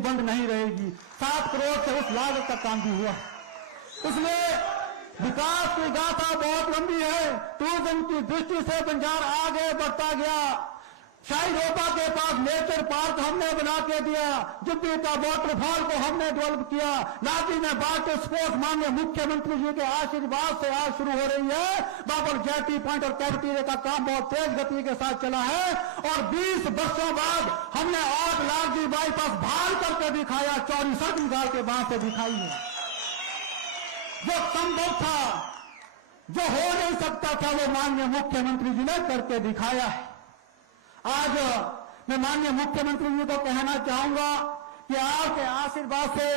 बंद नहीं रहेगी। 7 करोड़ से उस लागत का काम भी हुआ। इसलिए विकास की गाथा बहुत लंबी है। टूरिज्म की दृष्टि से बंजार आगे बढ़ता गया। शाही रोपा के पास नेचर पार्क हमने बना के दिया। जुब्बी का वाटरफॉल को हमने डेवलप किया। लाठी में वाटर स्पोर्ट्स माननीय मुख्यमंत्री जी के आशीर्वाद से आज शुरू हो रही है। बाबर जेटी पॉइंट और कैफेटेरिया का काम बहुत तेज गति के साथ चला है और 20 वर्षों बाद हमने 8 लाख जी बाईपास भाल करके दिखाया। चौड़ी सड़क निकाल के वहां से दिखाई है। जो संभव था, जो हो नहीं सकता था, वो माननीय मुख्यमंत्री जी ने करके दिखाया है। आज मैं माननीय मुख्यमंत्री जी को कहना चाहूंगा कि आपके आशीर्वाद से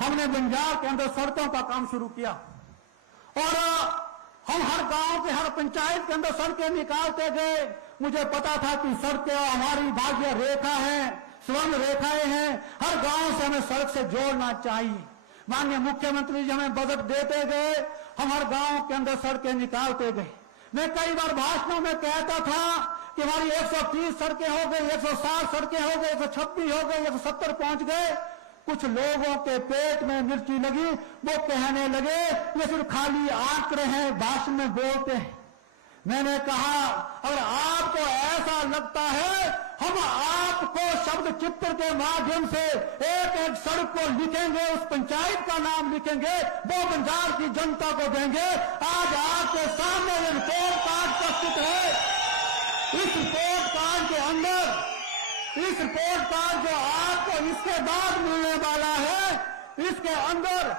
हमने बंजार के अंदर सड़कों का काम शुरू किया और हम हर गांव के हर पंचायत के अंदर सड़कें निकालते गए। मुझे पता था कि सड़कें हमारी भाग्य रेखा है, स्वर्ण रेखाएं हैं। हर गांव से हमें सड़क से जोड़ना चाहिए। माननीय मुख्यमंत्री जी हमें बजट देते गए, हम हर गांव के अंदर सड़कें निकालते गए। मैं कई बार भाषणों में कहता था कि हमारी 130 सड़कें हो गई, 160 सड़कें हो गई, 126 हो गई, 170 पहुंच गए। कुछ लोगों के पेट में मिर्ची लगी, वो कहने लगे ये सिर्फ खाली आंकड़े हैं, भाषण में बोलते हैं। मैंने कहा अगर आपको ऐसा लगता है, हम आपको शब्द चित्र के माध्यम से एक एक सड़क को लिखेंगे, उस पंचायत का नाम लिखेंगे, वो बंजार की जनता को देंगे। आज आपके सामने रिपोर्ट कार्ड प्रस्तुत है। इस रिपोर्ट कार्ड के अंदर, इस रिपोर्ट कार्ड जो आपको इसके बाद मिलने वाला है, इसके अंदर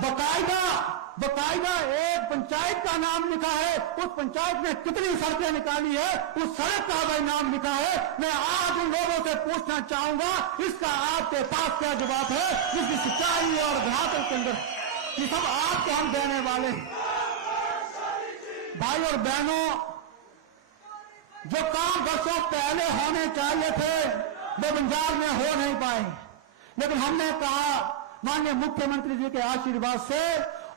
बकायदा एक पंचायत का नाम लिखा है। उस पंचायत में कितनी सड़कें निकाली है, उस सड़क का भाई नाम लिखा है। मैं आज उन लोगों से पूछना चाहूंगा, इसका आपके पास क्या जवाब है? जिसकी सिंचाई और घाटों के अंदर ये सब आपको हम देने वाले हैं। भाई और बहनों, जो काम वर्षों पहले होने चाहिए थे वो बंजार में हो नहीं पाए, लेकिन हमने कहा माननीय मुख्यमंत्री जी के आशीर्वाद से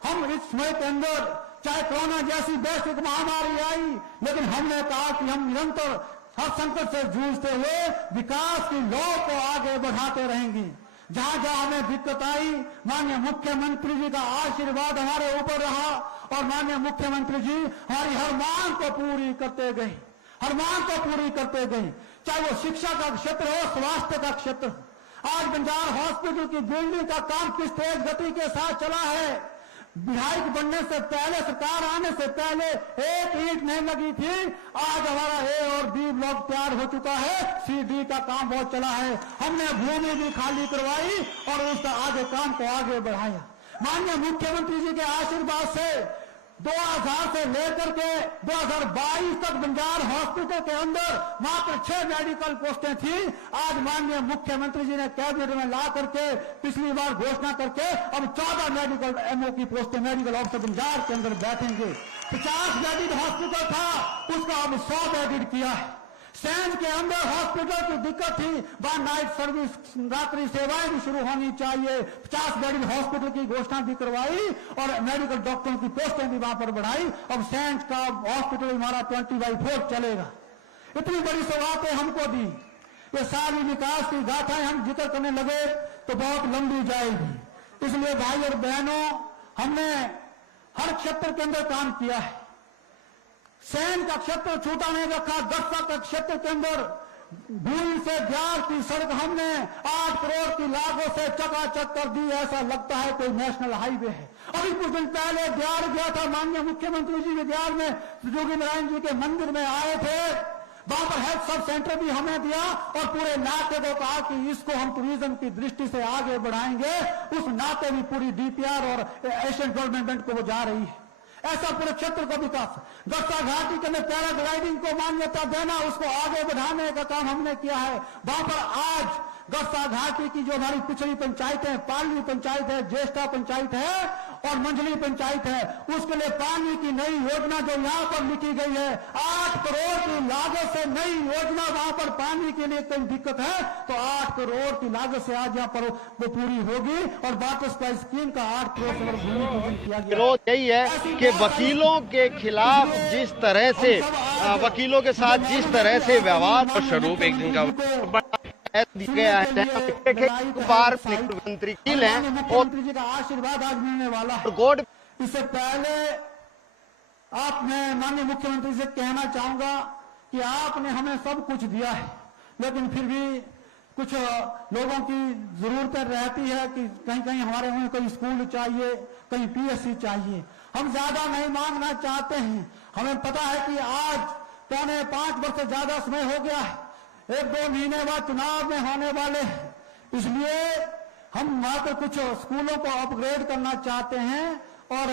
हम इस समय के अंदर, चाहे कोरोना जैसी वैश्विक महामारी आई, लेकिन हमने कहा कि हम निरंतर हर संकट से जूझते हुए विकास की लौ को आगे बढ़ाते रहेंगे। जहां जहां हमें दिक्कत आई, माननीय मुख्यमंत्री जी का आशीर्वाद हमारे ऊपर रहा और माननीय मुख्यमंत्री जी हमारी हर मांग को पूरी करते गए, हर मांग को पूरी करते गए। चाहे वो शिक्षा का क्षेत्र हो, स्वास्थ्य का क्षेत्र। आज बंजार हॉस्पिटल की बिल्डिंग का काम किस तेज गति के साथ चला है। विधायक बनने से पहले, सरकार आने से पहले एक ईंट नहीं लगी थी। आज हमारा ए और बी ब्लॉक तैयार हो चुका है, सी डी का काम बहुत चला है। हमने भूमि भी खाली करवाई और उसका आगे काम को आगे बढ़ाया। माननीय मुख्यमंत्री जी के आशीर्वाद से 2000 से लेकर के 2022 तक बंजार हॉस्पिटल के अंदर मात्र 6 मेडिकल पोस्टें थी। आज माननीय मुख्यमंत्री जी ने कैबिनेट में ला करके पिछली बार घोषणा करके अब 14 मेडिकल एमओ की पोस्टें मेडिकल ऑफिसर बंजार के अंदर बैठेंगे। 50 बेडेड हॉस्पिटल था, उसका अब 100 बेडेड किया है। सैंज के अंदर हॉस्पिटल की दिक्कत थी, वहां नाइट सर्विस, रात्रि सेवाएं भी शुरू होनी चाहिए। 50 बेडेड हॉस्पिटल की घोषणा भी करवाई और मेडिकल डॉक्टरों की पोस्टें भी वहां पर बढ़ाई। अब सैंज का हॉस्पिटल हमारा 20/4 चलेगा। इतनी बड़ी सौगातें हमको दी। ये सारी विकास की गाथाएं हम जिक्र करने लगे तो बहुत लंबी जाएगी। इसलिए भाई और बहनों, हमने हर क्षेत्र के अंदर काम किया है। सैन का क्षेत्र छूटा नहीं रखा। गस्सा का क्षेत्र के अंदर भूल से ब्यार की सड़क हमने 8 करोड़ की लागत से चकाचक कर दी। ऐसा लगता है कोई नेशनल हाईवे है। अभी कुछ दिन पहले ब्यार गया था, माननीय मुख्यमंत्री जी के ब्यार में जोगी नारायण जी के मंदिर में आए थे। वहां पर हेल्थ सब सेंटर भी हमें दिया और पूरे नाते को कहा कि इसको हम टूरिज्म की दृष्टि से आगे बढ़ाएंगे। उस नाते भी पूरी डीपीआर और एशियन डेवलपमेंट को वो जा रही है। ऐसा पूरे क्षेत्र का विकास, गस्सा घाटी के अंदर पैराग्लाइडिंग को मान्यता देना, उसको आगे बढ़ाने का काम हमने किया है। वहां पर आज गस्सा घाटी की जो हमारी पिछड़ी पंचायतें, पालवी पंचायत है, ज्येष्ठा पंचायत है और मंझली पंचायत है, उसके लिए पानी की नई योजना जो यहाँ पर लिखी गई है, 8 करोड़ की लागत से नई योजना। वहां पर पानी के लिए कोई दिक्कत है तो 8 करोड़ की लागत से आज यहाँ पर वो पूरी होगी और वाटर सप्लाई स्कीम का 8 करोड़ से भूमि पूजन किया गया। विरोध यही है कि वकीलों के खिलाफ जिस तरह से, वकीलों के साथ जिस तरह से व्यवहार और स्वरूप एक दिन का कह दिया गया है एक बार मुख्यमंत्री की लें और मुख्यमंत्री जी का आशीर्वाद आज मिलने वाला है। गोड इससे पहले मैं माननीय मुख्यमंत्री से कहना चाहूंगा कि आपने हमें सब कुछ दिया है, लेकिन फिर भी कुछ लोगों की जरूरतें रहती है कि कहीं कहीं हमारे वहां कोई स्कूल चाहिए, कहीं पीएससी चाहिए। हम ज्यादा नहीं मांगना चाहते हैं। हमें पता है कि आज 4.5 वर्ष से ज्यादा समय हो गया है, 1-2 महीने बाद चुनाव में होने वाले हैं, इसलिए हम मात्र कुछ स्कूलों को अपग्रेड करना चाहते हैं और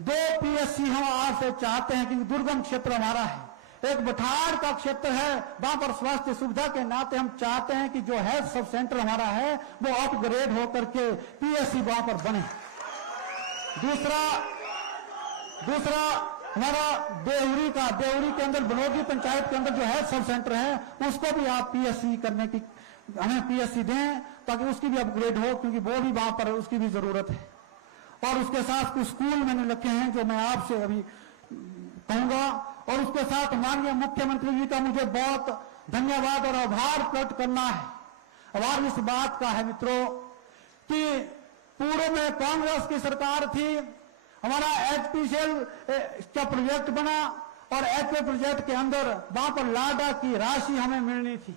2 पीएससी हम आज से चाहते हैं, क्योंकि दुर्गम क्षेत्र हमारा है, एक बठाड़ का क्षेत्र है, वहां पर स्वास्थ्य सुविधा के नाते हम चाहते हैं कि जो हेल्थ सब सेंटर हमारा है वो अपग्रेड होकर के पीएससी वहां पर बने। दूसरा हमारा देवरी के अंदर बनोगी पंचायत के अंदर जो हेल्थ सब सेंटर है उसको भी आप पीएससी करने की हमें पीएससी दें, ताकि उसकी भी अपग्रेड हो, क्योंकि वो भी वहां पर उसकी भी जरूरत है। और उसके साथ कुछ स्कूल मैंने रखे हैं जो मैं आपसे अभी कहूंगा, और उसके साथ माननीय मुख्यमंत्री जी का मुझे बहुत धन्यवाद और आभार प्रकट करना है। आभार इस बात का है मित्रों कि पूर्व में कांग्रेस की सरकार थी, हमारा एचपीसीएल का प्रोजेक्ट बना और एचपी प्रोजेक्ट के अंदर वहां पर लाडा की राशि हमें मिलनी थी,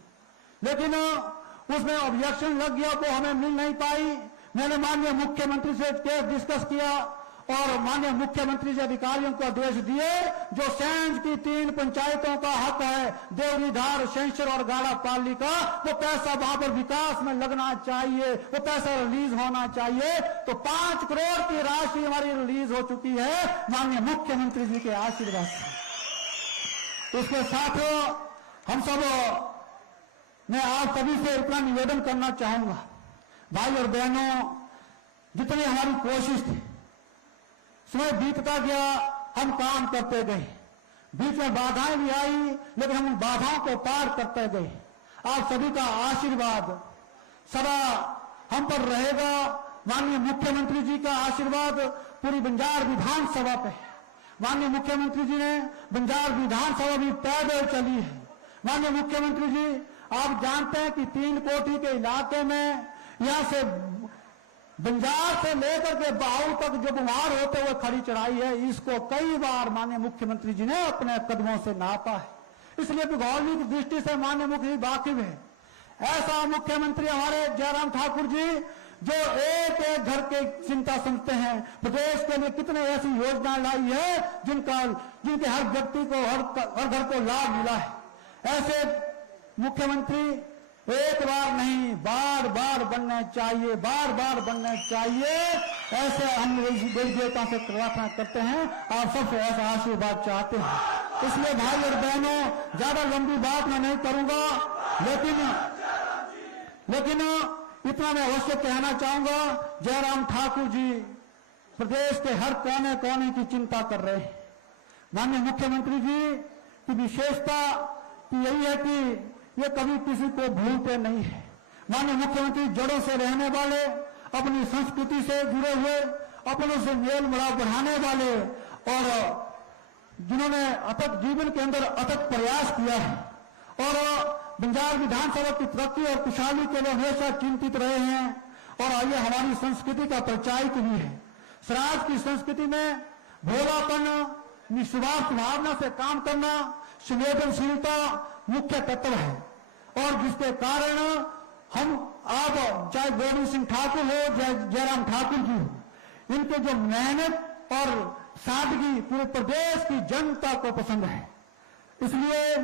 लेकिन उसमें ऑब्जेक्शन लग गया, वो हमें मिल नहीं पाई। मैंने माननीय मुख्यमंत्री से केस डिस्कस किया और माननीय मुख्यमंत्री जी अधिकारियों को आदेश दिए, जो सेंस की 3 पंचायतों का हक है, देवरी, धार, शैंसर और गाड़ा पाली का, वो पैसा वहां पर विकास में लगना चाहिए, वो पैसा रिलीज होना चाहिए। तो 5 करोड़ की राशि हमारी रिलीज हो चुकी है माननीय मुख्यमंत्री जी के आशीर्वाद से। उसके साथ हम सब मैं आप सभी से इतना निवेदन करना चाहूंगा, भाई और बहनों, जितनी हमारी कोशिश थी, समय बीतता गया, हम काम करते गए, बीच में बाधाएं भी आई, लेकिन हम उन बाधाओं को पार करते गए। आप सभी का आशीर्वाद सदा हम पर रहेगा। माननीय मुख्यमंत्री जी का आशीर्वाद पूरी बंजार विधानसभा पे है। माननीय मुख्यमंत्री जी ने बंजार विधानसभा भी पैदल चली है। माननीय मुख्यमंत्री जी, आप जानते हैं कि 3 कोठी के इलाके में यहां से बंजार से लेकर के बाहू तक जो बीमार होते हुए खड़ी चढ़ाई है, इसको कई बार माननीय मुख्यमंत्री जी ने अपने कदमों से नापा है। इसलिए भौगोलिक दृष्टि से माननीय मुख्यमंत्री वाकिफ है। ऐसा मुख्यमंत्री हमारे जयराम ठाकुर जी, जो एक घर की चिंता समझते हैं, प्रदेश के लिए कितने ऐसी योजना लाई है जिनके हर व्यक्ति को हर घर को लाभ मिला है। ऐसे मुख्यमंत्री एक बार नहीं, बार बार बनने चाहिए, बार बार बनने चाहिए। ऐसे हम देवी देवता से प्रार्थना करते हैं, आप सबसे ऐसा आशीर्वाद चाहते हैं। इसलिए भाई और बहनों, ज्यादा लंबी बात मैं नहीं करूंगा, लेकिन इतना मैं अवश्य कहना चाहूंगा, जयराम ठाकुर जी प्रदेश के हर कोने कोने की चिंता कर रहे हैं। माननीय मुख्यमंत्री जी की विशेषता यही है कि ये कभी किसी को भूलते नहीं है। माननीय मुख्यमंत्री जड़ों से रहने वाले, अपनी संस्कृति से जुड़े हुए, अपनों से मेल मिलाप बढ़ाने वाले, और जिन्होंने अथक जीवन के अंदर अथक प्रयास किया है और बंजार विधानसभा की तरक्की और खुशहाली के लिए हमेशा चिंतित रहे हैं। और ये हमारी संस्कृति का परिचायक भी है। समाज की संस्कृति में भोलापन, निस्वार्थ भावना से काम करना, संवेदनशीलता मुख्य तत्व है, और जिसके कारण हम आप चाहे गोविंद सिंह ठाकुर हो, चाहे जयराम ठाकुर जी हो, इनके जो मेहनत और सादगी पूरे प्रदेश की जनता को पसंद है। इसलिए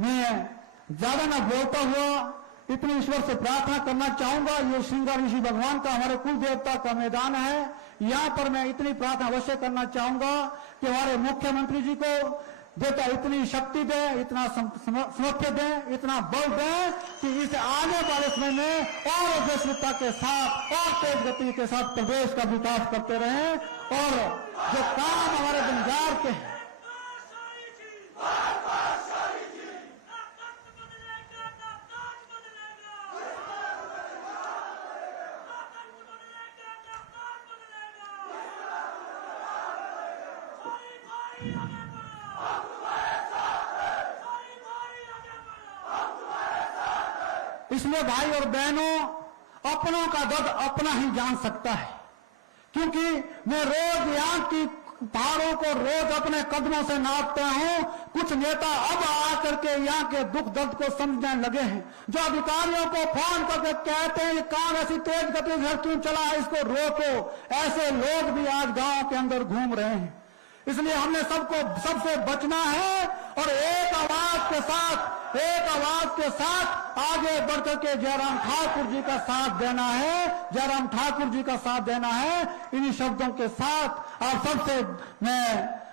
मैं ज्यादा ना बोलता हुआ इतनी ईश्वर से प्रार्थना करना चाहूंगा। ये श्रृंगार ऋषि भगवान का, हमारे कुल देवता का मैदान है। यहाँ पर मैं इतनी प्रार्थना अवश्य करना चाहूंगा कि हमारे मुख्यमंत्री जी को देवता इतनी शक्ति दे, इतना सामर्थ्य दे, इतना बल दे कि इस आने वाले समय में और अग्रसरता के साथ और तेज गति के साथ प्रदेश का विकास करते रहें, और जो काम हमारे बंजार के हैं इसलिए भाई और बहनों, अपनों का दर्द अपना ही जान सकता है। क्योंकि मैं रोज यहाँ की पहाड़ों को रोज अपने कदमों से नापता हूं। कुछ नेता अब आकर के यहाँ के दुख दर्द को समझने लगे हैं। जो अधिकारियों को फोन करके कहते हैं काम ऐसी तेज गति से क्यों चला है, इसको रोको, ऐसे लोग भी आज गांव के अंदर घूम रहे हैं। इसलिए हमने सबसे बचना है और एक आवाज के साथ आगे बढ़कर के जयराम ठाकुर जी का साथ देना है। जयराम ठाकुर जी का साथ देना है। इन्हीं शब्दों के साथ मैं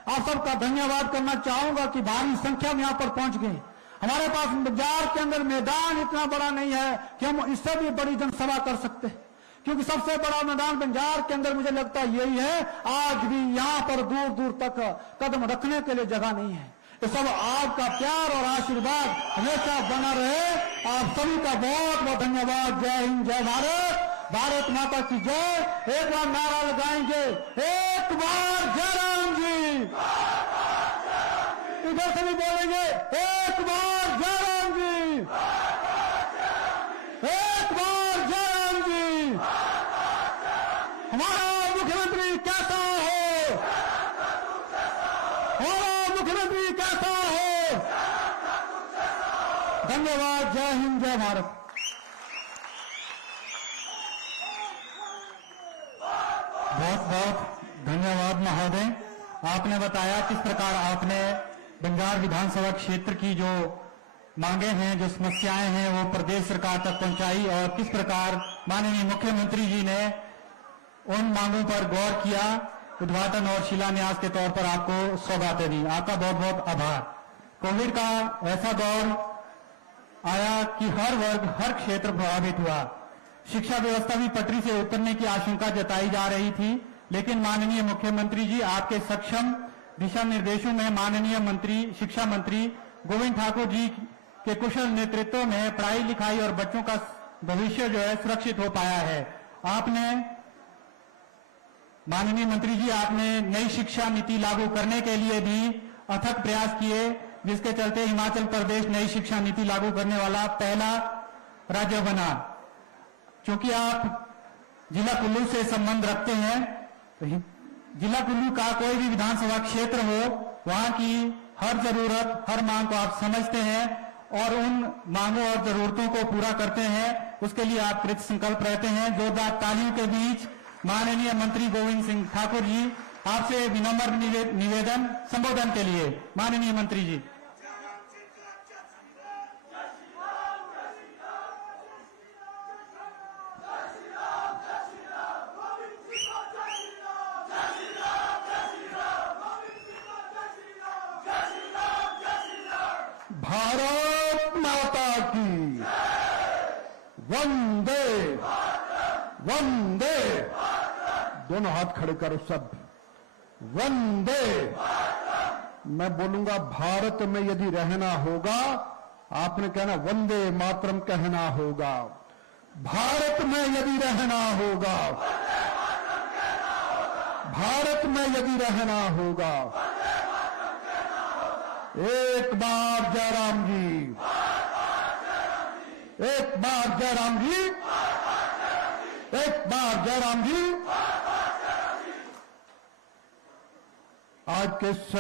आप सबका धन्यवाद करना चाहूंगा कि भारी संख्या में यहाँ पर पहुंच गए। हमारे पास बाजार के अंदर मैदान इतना बड़ा नहीं है कि हम इससे भी बड़ी जनसभा कर सकते, क्योंकि सबसे बड़ा मैदान बंजार के अंदर मुझे लगता है यही है। आज भी यहाँ पर दूर दूर तक कदम रखने के लिए जगह नहीं है। ये सब आपका प्यार और आशीर्वाद हमेशा बना रहे। आप सभी का बहुत बहुत धन्यवाद। जय हिंद, जय भारत, भारत माता की जय। एक बार नारा लगाएंगे, एक बार जयराम जी, इधर से भी बोलेंगे, एक बार जयराम जी, एक बार जयराम जी। हमारा मुख्यमंत्री कैसा हो, हमारा मुख्यमंत्री कैसा हो। धन्यवाद। जय हिंद, जय भारत। बहुत बहुत धन्यवाद महोदय। आपने बताया किस प्रकार आपने बंजार विधानसभा क्षेत्र की जो मांगे हैं, जो समस्याएं हैं, वो प्रदेश सरकार तक पहुंचाई और किस प्रकार माननीय मुख्यमंत्री जी ने उन मांगों पर गौर किया, उद्घाटन और शिलान्यास के तौर पर आपको सौगातें दी। आपका बहुत बहुत आभार। कोविड का ऐसा दौर आया कि हर वर्ग, हर क्षेत्र प्रभावित हुआ। शिक्षा व्यवस्था भी पटरी से उतरने की आशंका जताई जा रही थी, लेकिन माननीय मुख्यमंत्री जी आपके सक्षम दिशा निर्देशों में माननीय मंत्री, शिक्षा मंत्री गोविंद ठाकुर जी के कुशल नेतृत्व में पढ़ाई लिखाई और बच्चों का भविष्य जो है सुरक्षित हो पाया है। आपने माननीय मंत्री जी, आपने नई शिक्षा नीति लागू करने के लिए भी अथक प्रयास किए, जिसके चलते हिमाचल प्रदेश नई शिक्षा नीति लागू करने वाला पहला राज्य बना। क्योंकि आप जिला कुल्लू से संबंध रखते हैं, जिला कुल्लू का कोई भी विधानसभा क्षेत्र हो, वहां की हर जरूरत, हर मांग को आप समझते हैं और उन मांगों और जरूरतों को पूरा करते हैं। उसके लिए आप कृत संकल्प रहते हैं। जोरदार तालियों के बीच माननीय मंत्री गोविंद सिंह ठाकुर जी, आपसे विनम्र निवेदन संबोधन के लिए। माननीय मंत्री जी। भारत माता की वंदे वंदे। दोनों हाथ खड़े करो सब। वंदे। मैं बोलूंगा भारत में यदि रहना होगा, आपने कहना वंदे मातरम कहना होगा। भारत में यदि रहना होगा, भारत में यदि रहना होगा, एक बार जयराम जी, एक बार जयराम जी, एक बार जयराम जी। आज के इस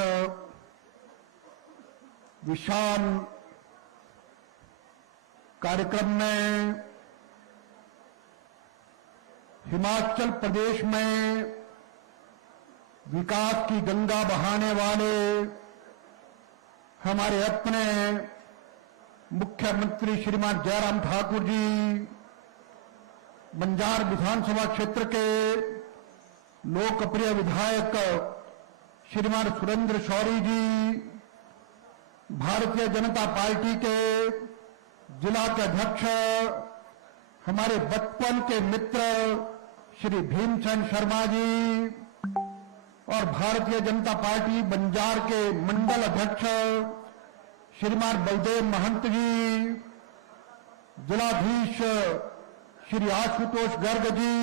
विशाल कार्यक्रम में हिमाचल प्रदेश में विकास की गंगा बहाने वाले हमारे अपने मुख्यमंत्री श्रीमान जयराम ठाकुर जी, बंजार विधानसभा क्षेत्र के लोकप्रिय विधायक श्रीमान सुरेंद्र शौरी जी, भारतीय जनता पार्टी के जिला के अध्यक्ष हमारे बचपन के मित्र श्री भीमचंद शर्मा जी और भारतीय जनता पार्टी बंजार के मंडल अध्यक्ष श्रीमान बलदेव महंत जी, जिलाधीश श्री आशुतोष गर्ग जी,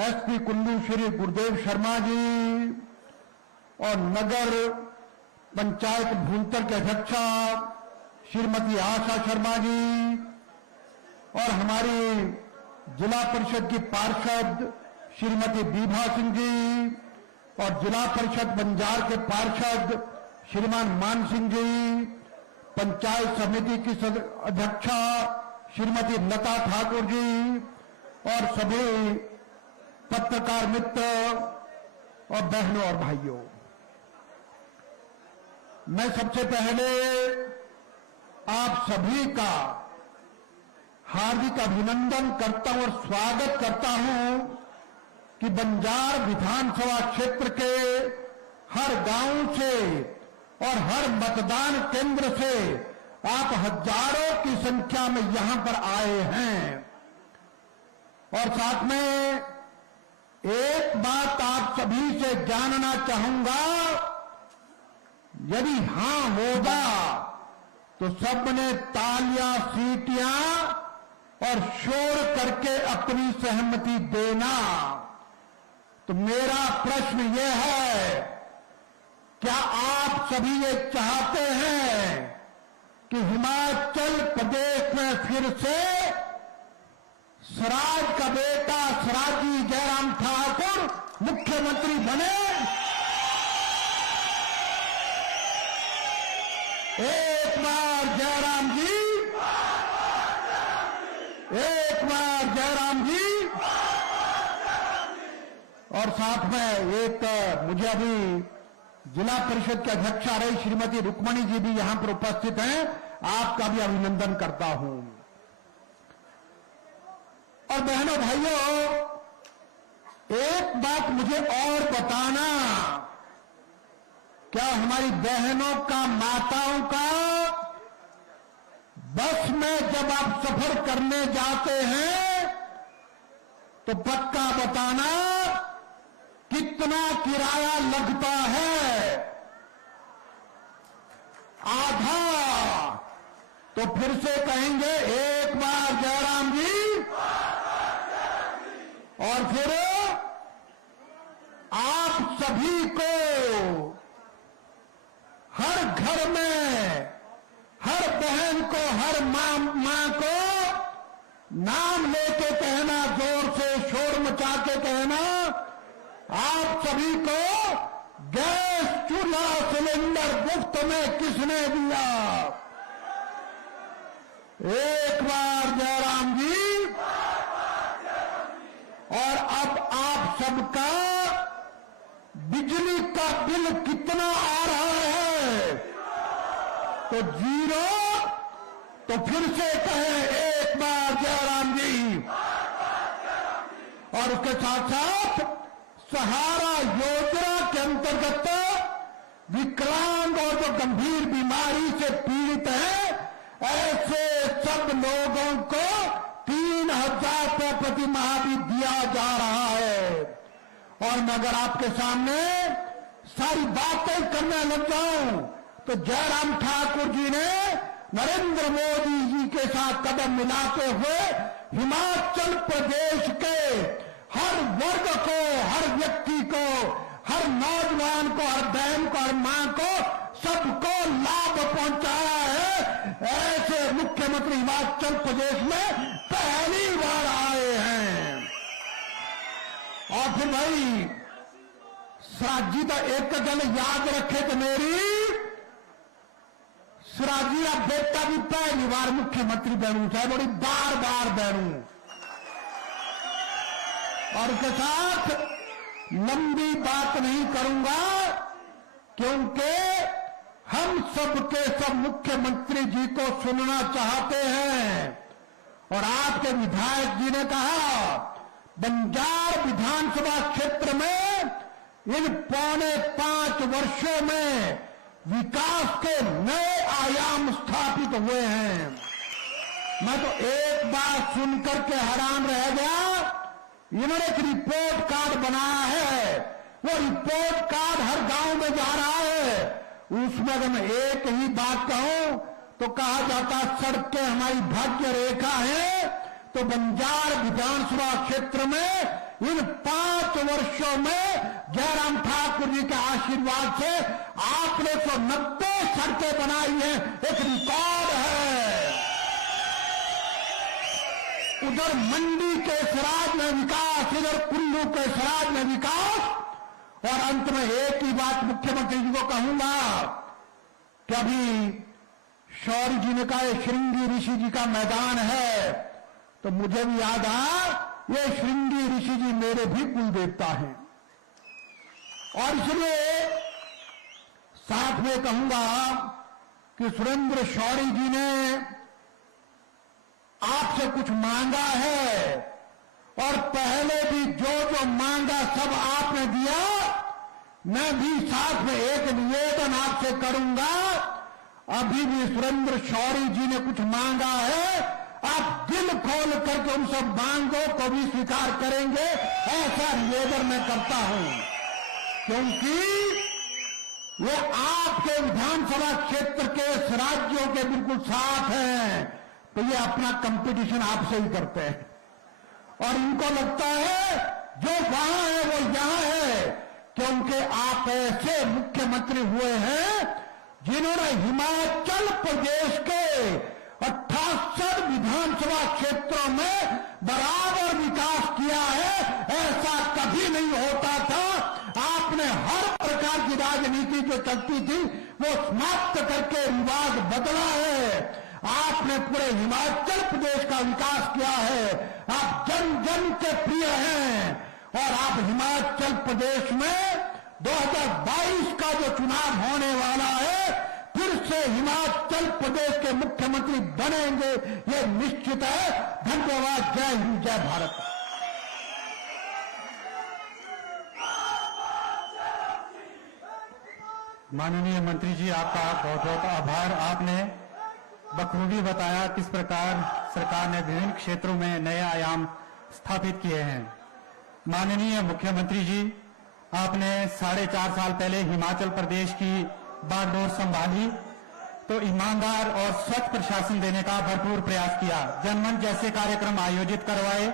एसपी कुल्लू श्री गुरुदेव शर्मा जी और नगर पंचायत भूंतर के अध्यक्षा श्रीमती आशा शर्मा जी, और हमारी जिला परिषद की पार्षद श्रीमती बीभा सिंह जी और जिला परिषद बंजार के पार्षद श्रीमान मान सिंह जी, पंचायत समिति की अध्यक्षा श्रीमती लता ठाकुर जी और सभी पत्रकार मित्र और बहनों और भाइयों, मैं सबसे पहले आप सभी का हार्दिक अभिनंदन करता हूं और स्वागत करता हूं कि बंजार विधानसभा क्षेत्र के हर गांव से और हर मतदान केंद्र से आप हजारों की संख्या में यहां पर आए हैं। और साथ में एक बात आप सभी से जानना चाहूंगा, यदि हां होगा तो सबने तालियां, सीटियां और शोर करके अपनी सहमति देना। तो मेरा प्रश्न यह है, क्या आप सभी ये चाहते हैं कि हिमाचल प्रदेश में फिर से स्वराज का बेटा स्वराजी जयराम ठाकुर मुख्यमंत्री बने? एक बार जयराम जी, एक बार जयराम जी। और साथ में एक मुझे अभी जिला परिषद के अध्यक्षा रही श्रीमती रुक्मणी जी भी यहां पर उपस्थित हैं, आपका भी अभिनंदन करता हूं। और बहनों भाइयों, एक बात मुझे और बताना, क्या हमारी बहनों का, माताओं का बस में जब आप सफर करने जाते हैं तो पक्का बताना कितना किराया लगता है? आधा। तो फिर से कहेंगे एक बार जयराम जी, और फिर आप सभी को हर घर में, हर बहन को, हर मां को नाम लेके कहना, जोर से शोर मचा के कहना, आप सभी को गैस चूल्हा सिलेंडर मुफ्त में किसने दिया? एक बार जयराम जी। और अब आप सबका बिजली का बिल कितना आ रहा है? तो 0। तो फिर से कहें एक बार जयराम जी। और उसके साथ साथ सहारा योजना के अंतर्गत विकलांग और जो गंभीर बीमारी से पीड़ित हैं, ऐसे सब लोगों को 3,000 रुपये प्रति माह भी दिया जा रहा है। और मैं अगर आपके सामने सारी बातें करने लग जाऊं तो जयराम ठाकुर जी ने नरेंद्र मोदी जी के साथ कदम मिलाते हुए हिमाचल प्रदेश के हर वर्ग को, हर व्यक्ति को, हर नौजवान को, हर बहन को, हर मां को, सबको लाभ पहुंचाया है। ऐसे मुख्यमंत्री हिमाचल प्रदेश में पहली बार आए हैं। और फिर भाई स्वराजी का एक गल याद रखे तो मेरी स्वराजी का बेटा भी पहली बार मुख्यमंत्री बनू, चाहे बड़ी बार बार बनू। और उसके साथ लंबी बात नहीं करूंगा, क्योंकि हम सबके सब मुख्यमंत्री जी को सुनना चाहते हैं। और आपके विधायक जी ने कहा, बंजार विधानसभा क्षेत्र में इन 5.25 वर्षों में विकास के नए आयाम स्थापित हुए हैं। मैं तो एक बात सुनकर के हैरान रह गया। इन्होंने एक रिपोर्ट कार्ड बनाया है, वो रिपोर्ट कार्ड हर गांव में जा रहा है। उसमें अगर मैं एक ही बात कहूं तो कहा जाता सड़कें हमारी भाग्य रेखा है। तो बंजार विधानसभा क्षेत्र में इन 5 वर्षों में जयराम ठाकुर जी के आशीर्वाद से आपने 190 सड़कें बनाई हैं, एक रिकॉर्ड है। उधर मंडी के सराज में विकास, इधर कुल्लू के सराज में विकास। और अंत में एक ही बात मुख्यमंत्री जी को कहूंगा कि अभी शौर्य जी ने कहा श्रृंगी ऋषि जी का मैदान है, तो मुझे भी याद आया ये श्रृंगी ऋषि जी मेरे भी कुल देवता हैं। और इसलिए साथ में कहूंगा कि सुरेंद्र शौरी जी ने आपसे कुछ मांगा है और पहले भी जो जो मांगा सब आपने दिया। मैं भी साथ में एक निवेदन आपसे करूंगा, अभी भी सुरेंद्र शौरी जी ने कुछ मांगा है, आप दिल खोल करके उन सब मांगों को भी स्वीकार करेंगे, ऐसा निवेदन मैं करता हूं। क्योंकि वो आपके विधानसभा क्षेत्र के राज्यों के बिल्कुल साथ हैं, तो ये अपना कंपटीशन आपसे ही करते हैं। और इनको लगता है जो वहां है वो यहां है, क्योंकि आप ऐसे मुख्यमंत्री हुए हैं जिन्होंने हिमाचल प्रदेश के 68 विधानसभा क्षेत्रों में बराबर विकास किया है। ऐसा कभी नहीं होता था। आपने हर प्रकार की राजनीति जो चलती थी वो समाप्त करके रिवाज बदला है। आपने पूरे हिमाचल प्रदेश का विकास किया है। आप जन जन के प्रिय हैं और आप हिमाचल प्रदेश में 2022 का जो चुनाव होने वाला है, फिर से हिमाचल प्रदेश के मुख्यमंत्री बनेंगे, ये निश्चित है। धन्यवाद। जय हिंद, जय भारत। माननीय मंत्री जी, आपका बहुत बहुत आभार। आपने बखूबी बताया किस प्रकार सरकार ने विभिन्न क्षेत्रों में नए आयाम स्थापित किए हैं। माननीय मुख्यमंत्री जी, आपने 4.5 साल पहले हिमाचल प्रदेश की बागडोर संभाली तो ईमानदार और स्वच्छ प्रशासन देने का भरपूर प्रयास किया। जनमंच जैसे कार्यक्रम आयोजित करवाए,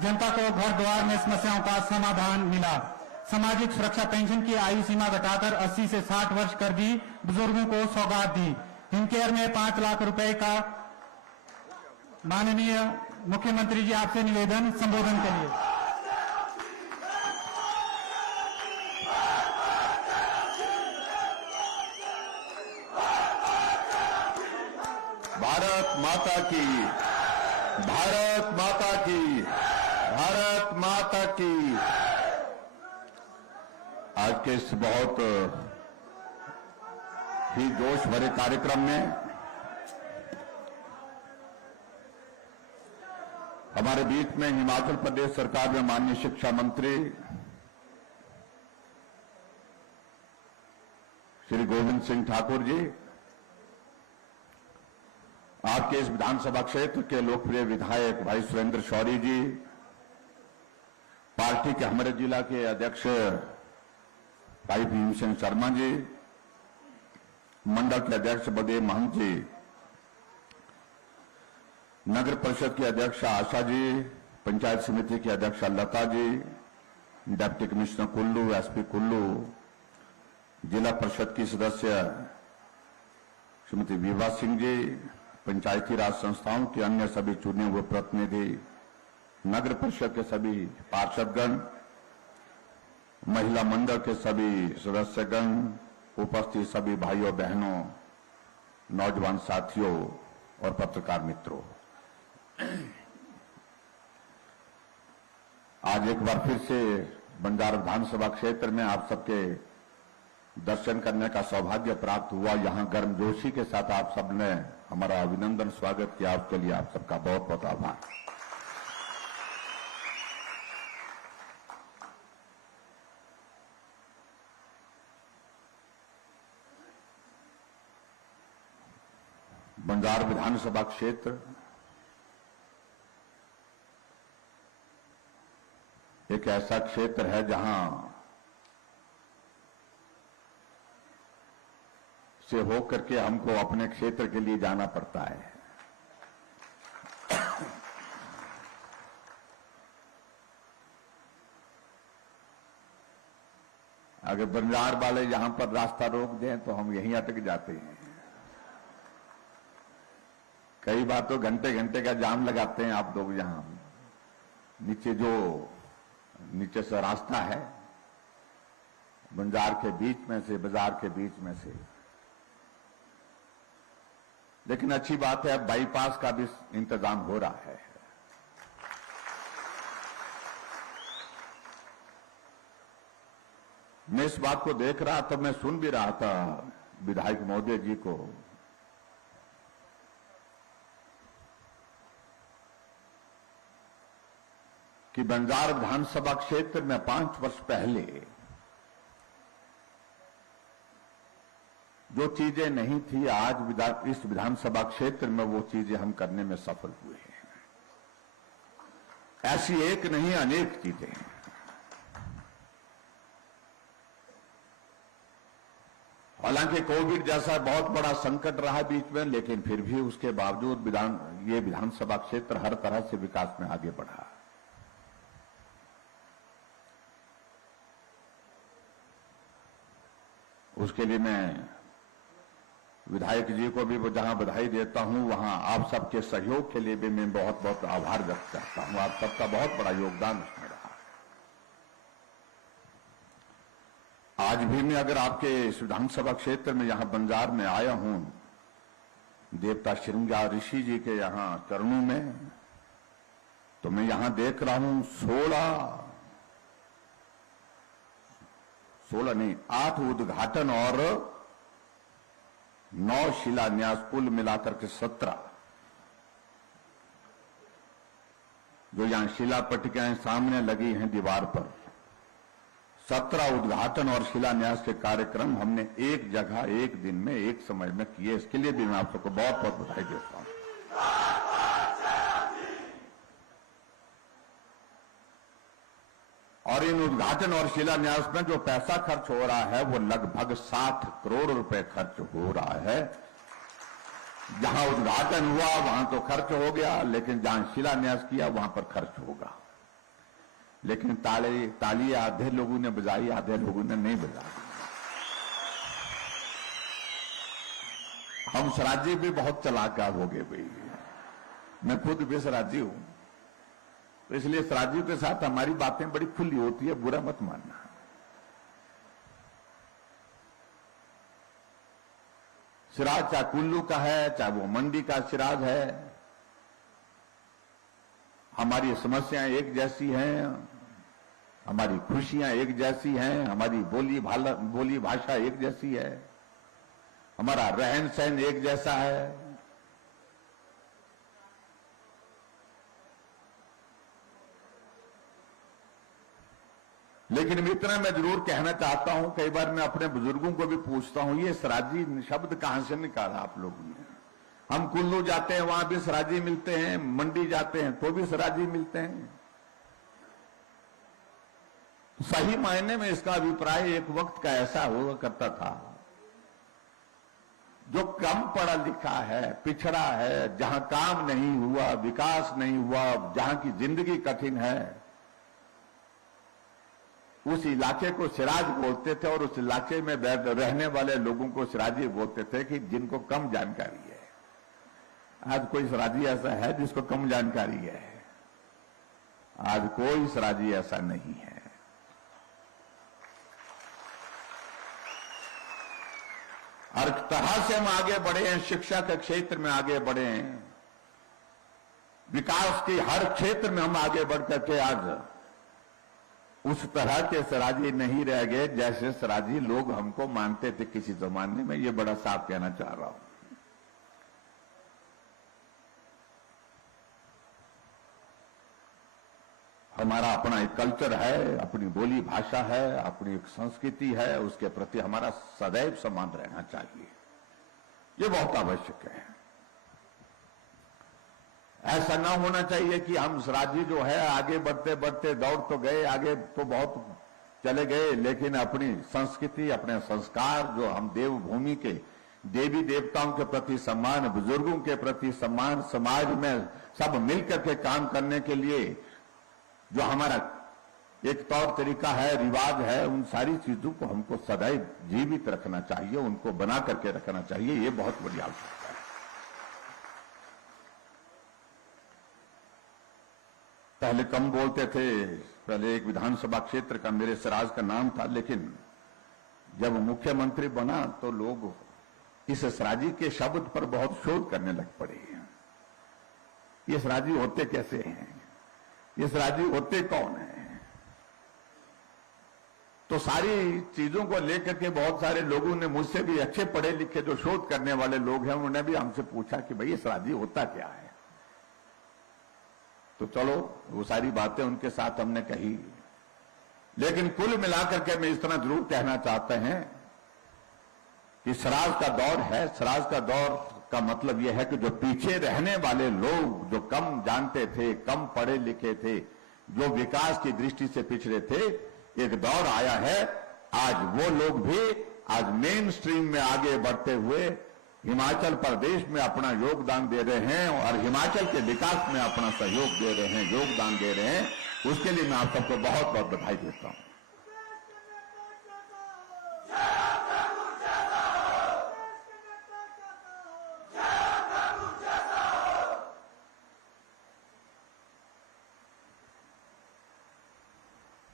जनता को घर द्वार में समस्याओं का समाधान मिला। सामाजिक सुरक्षा पेंशन की आयु सीमा घटाकर 80 से 60 वर्ष कर दी। बुजुर्गों को सौगात दी। हिमकेयर में 5 लाख रुपए का। माननीय मुख्यमंत्री जी, आपसे निवेदन संबोधन के लिए। भारत माता की, भारत माता की, भारत माता की। आज के इस बहुत ही जोश भरे कार्यक्रम में हमारे बीच में हिमाचल प्रदेश सरकार में माननीय शिक्षा मंत्री श्री गोविंद सिंह ठाकुर जी, आपके इस विधानसभा क्षेत्र के लोकप्रिय विधायक भाई सुरेंद्र शौरी जी, पार्टी के हमारे जिला के अध्यक्ष भाई भीमसेन शर्मा जी, मंडल के अध्यक्ष बलदेव महंत जी, नगर परिषद की अध्यक्ष आशा जी, पंचायत समिति की अध्यक्ष Lata ji, deputy commissioner Kullu, SP Kullu, जिला परिषद की सदस्य श्रीमती विभा सिंह जी, पंचायती राज संस्थाओं के अन्य सभी चुने हुए प्रतिनिधि, नगर परिषद के सभी पार्षदगण, महिला मंडल के सभी सदस्यगण, उपस्थित सभी भाइयों बहनों, नौजवान साथियों और पत्रकार मित्रों, आज एक बार फिर से बंजारा विधानसभा क्षेत्र में आप सबके दर्शन करने का सौभाग्य प्राप्त हुआ। यहां गर्मजोशी के साथ आप सबने हमारा अभिनंदन स्वागत किया, उसके लिए आप सबका बहुत बहुत आभार। बंजारा विधानसभा क्षेत्र एक ऐसा क्षेत्र है जहां से होकर के हमको अपने क्षेत्र के लिए जाना पड़ता है। अगर बंजार वाले यहां पर रास्ता रोक दें तो हम यहीं अटक जाते हैं। कई बार तो घंटे घंटे का जाम लगाते हैं आप लोग। यहां नीचे जो नीचे से रास्ता है बाजार के बीच में से, लेकिन अच्छी बात है अब बाईपास का भी इंतजाम हो रहा है। मैं इस बात को देख रहा था, मैं सुन भी रहा था विधायक महोदय जी को, कि बंजार विधानसभा क्षेत्र में 5 वर्ष पहले जो चीजें नहीं थी, आज इस विधानसभा क्षेत्र में वो चीजें हम करने में सफल हुए हैं। ऐसी एक नहीं अनेक चीजें हैं। हालांकि कोविड जैसा बहुत बड़ा संकट रहा बीच में, लेकिन फिर भी उसके बावजूद ये विधानसभा क्षेत्र हर तरह से विकास में आगे बढ़ा। उसके लिए मैं विधायक जी को भी जहां बधाई देता हूं, वहां आप सबके सहयोग के लिए भी मैं बहुत बहुत आभार व्यक्त करता हूं। आप सबका बहुत बड़ा योगदान उसमें रहा। आज भी मैं अगर आपके इस विधानसभा क्षेत्र में यहां बंजार में आया हूं, देवता श्रृंगार ऋषि जी के यहां चरणों में, तो मैं यहां देख रहा हूं 8 उद्घाटन और 9 शिलान्यास, कुल मिलाकर के 17 जो यहां शिलापट्टिकाएं सामने लगी हैं दीवार पर। 17 उद्घाटन और शिलान्यास के कार्यक्रम हमने एक जगह, एक दिन में, एक समय में किए। इसके लिए भी मैं आप सबको बहुत बहुत बधाई देता हूं। और इन उद्घाटन और शिलान्यास में जो पैसा खर्च हो रहा है वो लगभग 60 करोड़ रुपए खर्च हो रहा है। जहां उद्घाटन हुआ वहां तो खर्च हो गया, लेकिन जहां शिलान्यास किया वहां पर खर्च होगा। लेकिन ताली आधे लोगों ने बजाई, आधे लोगों ने नहीं बजाई। हम सराजी भी बहुत चालाक हो गए भाई, मैं खुद भी सराजी हूं, तो इसलिए सराजियों के साथ हमारी बातें बड़ी खुली होती है, बुरा मत मानना। सिराज चाहे कुल्लू का है, चाहे वो मंडी का सिराज है, हमारी समस्याएं एक जैसी हैं, हमारी खुशियां एक जैसी हैं, हमारी बोली भाषा एक जैसी है, हमारा रहन सहन एक जैसा है। लेकिन इतना मैं जरूर कहना चाहता हूं, कई बार मैं अपने बुजुर्गों को भी पूछता हूं, ये सराजी शब्द कहां से निकाला आप लोगों ने? हम कुल्लू जाते हैं वहां भी सराजी मिलते हैं, मंडी जाते हैं तो भी सराजी मिलते हैं। सही मायने में इसका अभिप्राय एक वक्त का ऐसा हुआ करता था, जो कम पढ़ा लिखा है, पिछड़ा है, जहां काम नहीं हुआ, विकास नहीं हुआ, जहां की जिंदगी कठिन है, उस इलाके को सिराज बोलते थे। और उस इलाके में रहने वाले लोगों को सिराजी बोलते थे कि जिनको कम जानकारी है। आज कोई सिराजी ऐसा है जिसको कम जानकारी है? आज कोई सिराजी ऐसा नहीं है। हर तरह से हम आगे बढ़े हैं, शिक्षा के क्षेत्र में आगे बढ़े हैं, विकास के हर क्षेत्र में हम आगे बढ़ करके आज उस तरह के सराजी नहीं रह गए जैसे सराजी लोग हमको मानते थे किसी जमाने में। ये बड़ा साफ कहना चाह रहा हूं। हमारा अपना एक कल्चर है, अपनी बोली भाषा है, अपनी एक संस्कृति है, उसके प्रति हमारा सदैव सम्मान रहना चाहिए। ये बहुत आवश्यक है। ऐसा ना होना चाहिए कि हम सराजी जो है आगे बढ़ते बढ़ते दौड़ तो गए, आगे तो बहुत चले गए, लेकिन अपनी संस्कृति, अपने संस्कार, जो हम देवभूमि के देवी देवताओं के प्रति सम्मान, बुजुर्गों के प्रति सम्मान, समाज में सब मिलकर के काम करने के लिए जो हमारा एक तौर तरीका है, रिवाज है, उन सारी चीजों को हमको सदैव जीवित रखना चाहिए, उनको बना करके रखना चाहिए। ये बहुत बड़ी आवश्यकता है। पहले कम बोलते थे, पहले एक विधानसभा क्षेत्र का मेरे सराज का नाम था, लेकिन जब मुख्यमंत्री बना तो लोग इस सराजी के शब्द पर बहुत शोध करने लग पड़े। ये सराजी होते कैसे हैं, ये सराजी होते कौन है? तो सारी चीजों को लेकर के बहुत सारे लोगों ने, मुझसे भी अच्छे पढ़े लिखे जो शोध करने वाले लोग हैं, उन्होंने भी हमसे पूछा कि भाई ये सराजी होता क्या है। तो चलो वो सारी बातें उनके साथ हमने कही, लेकिन कुल मिलाकर के मैं इस तरह जरूर कहना चाहते हैं कि सराज का दौर है। सराज का दौर का मतलब यह है कि जो पीछे रहने वाले लोग, जो कम जानते थे, कम पढ़े लिखे थे, जो विकास की दृष्टि से पिछड़े थे, एक दौर आया है। आज वो लोग भी आज मेन स्ट्रीम में आगे बढ़ते हुए हिमाचल प्रदेश में अपना योगदान दे रहे हैं और हिमाचल के विकास में अपना सहयोग दे रहे हैं, योगदान दे रहे हैं। उसके लिए मैं आप सबको बहुत बहुत बधाई देता हूं।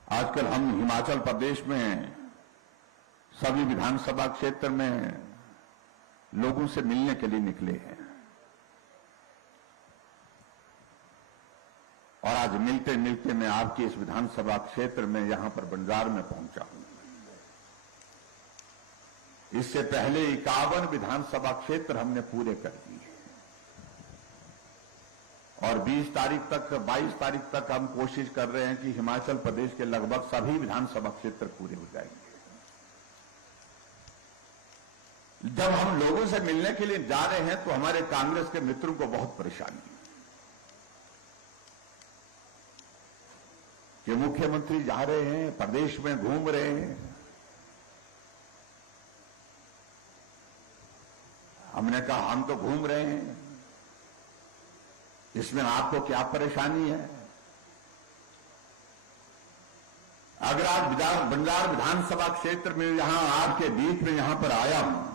आजकल हम हिमाचल प्रदेश में सभी विधानसभा क्षेत्र में लोगों से मिलने के लिए निकले हैं और आज मिलते मिलते मैं आपके इस विधानसभा क्षेत्र में यहां पर बंजार में पहुंचा हूं। इससे पहले 51 विधानसभा क्षेत्र हमने पूरे कर दिए और 20 तारीख तक, 22 तारीख तक हम कोशिश कर रहे हैं कि हिमाचल प्रदेश के लगभग सभी विधानसभा क्षेत्र पूरे हो जाएंगे। जब हम लोगों से मिलने के लिए जा रहे हैं तो हमारे कांग्रेस के मित्रों को बहुत परेशानी है कि मुख्यमंत्री जा रहे हैं, प्रदेश में घूम रहे हैं। हमने कहा हम तो घूम रहे हैं, इसमें आपको क्या परेशानी है? अगर आज बंजार विधानसभा क्षेत्र में यहां आपके बीच में यहां पर आया हूं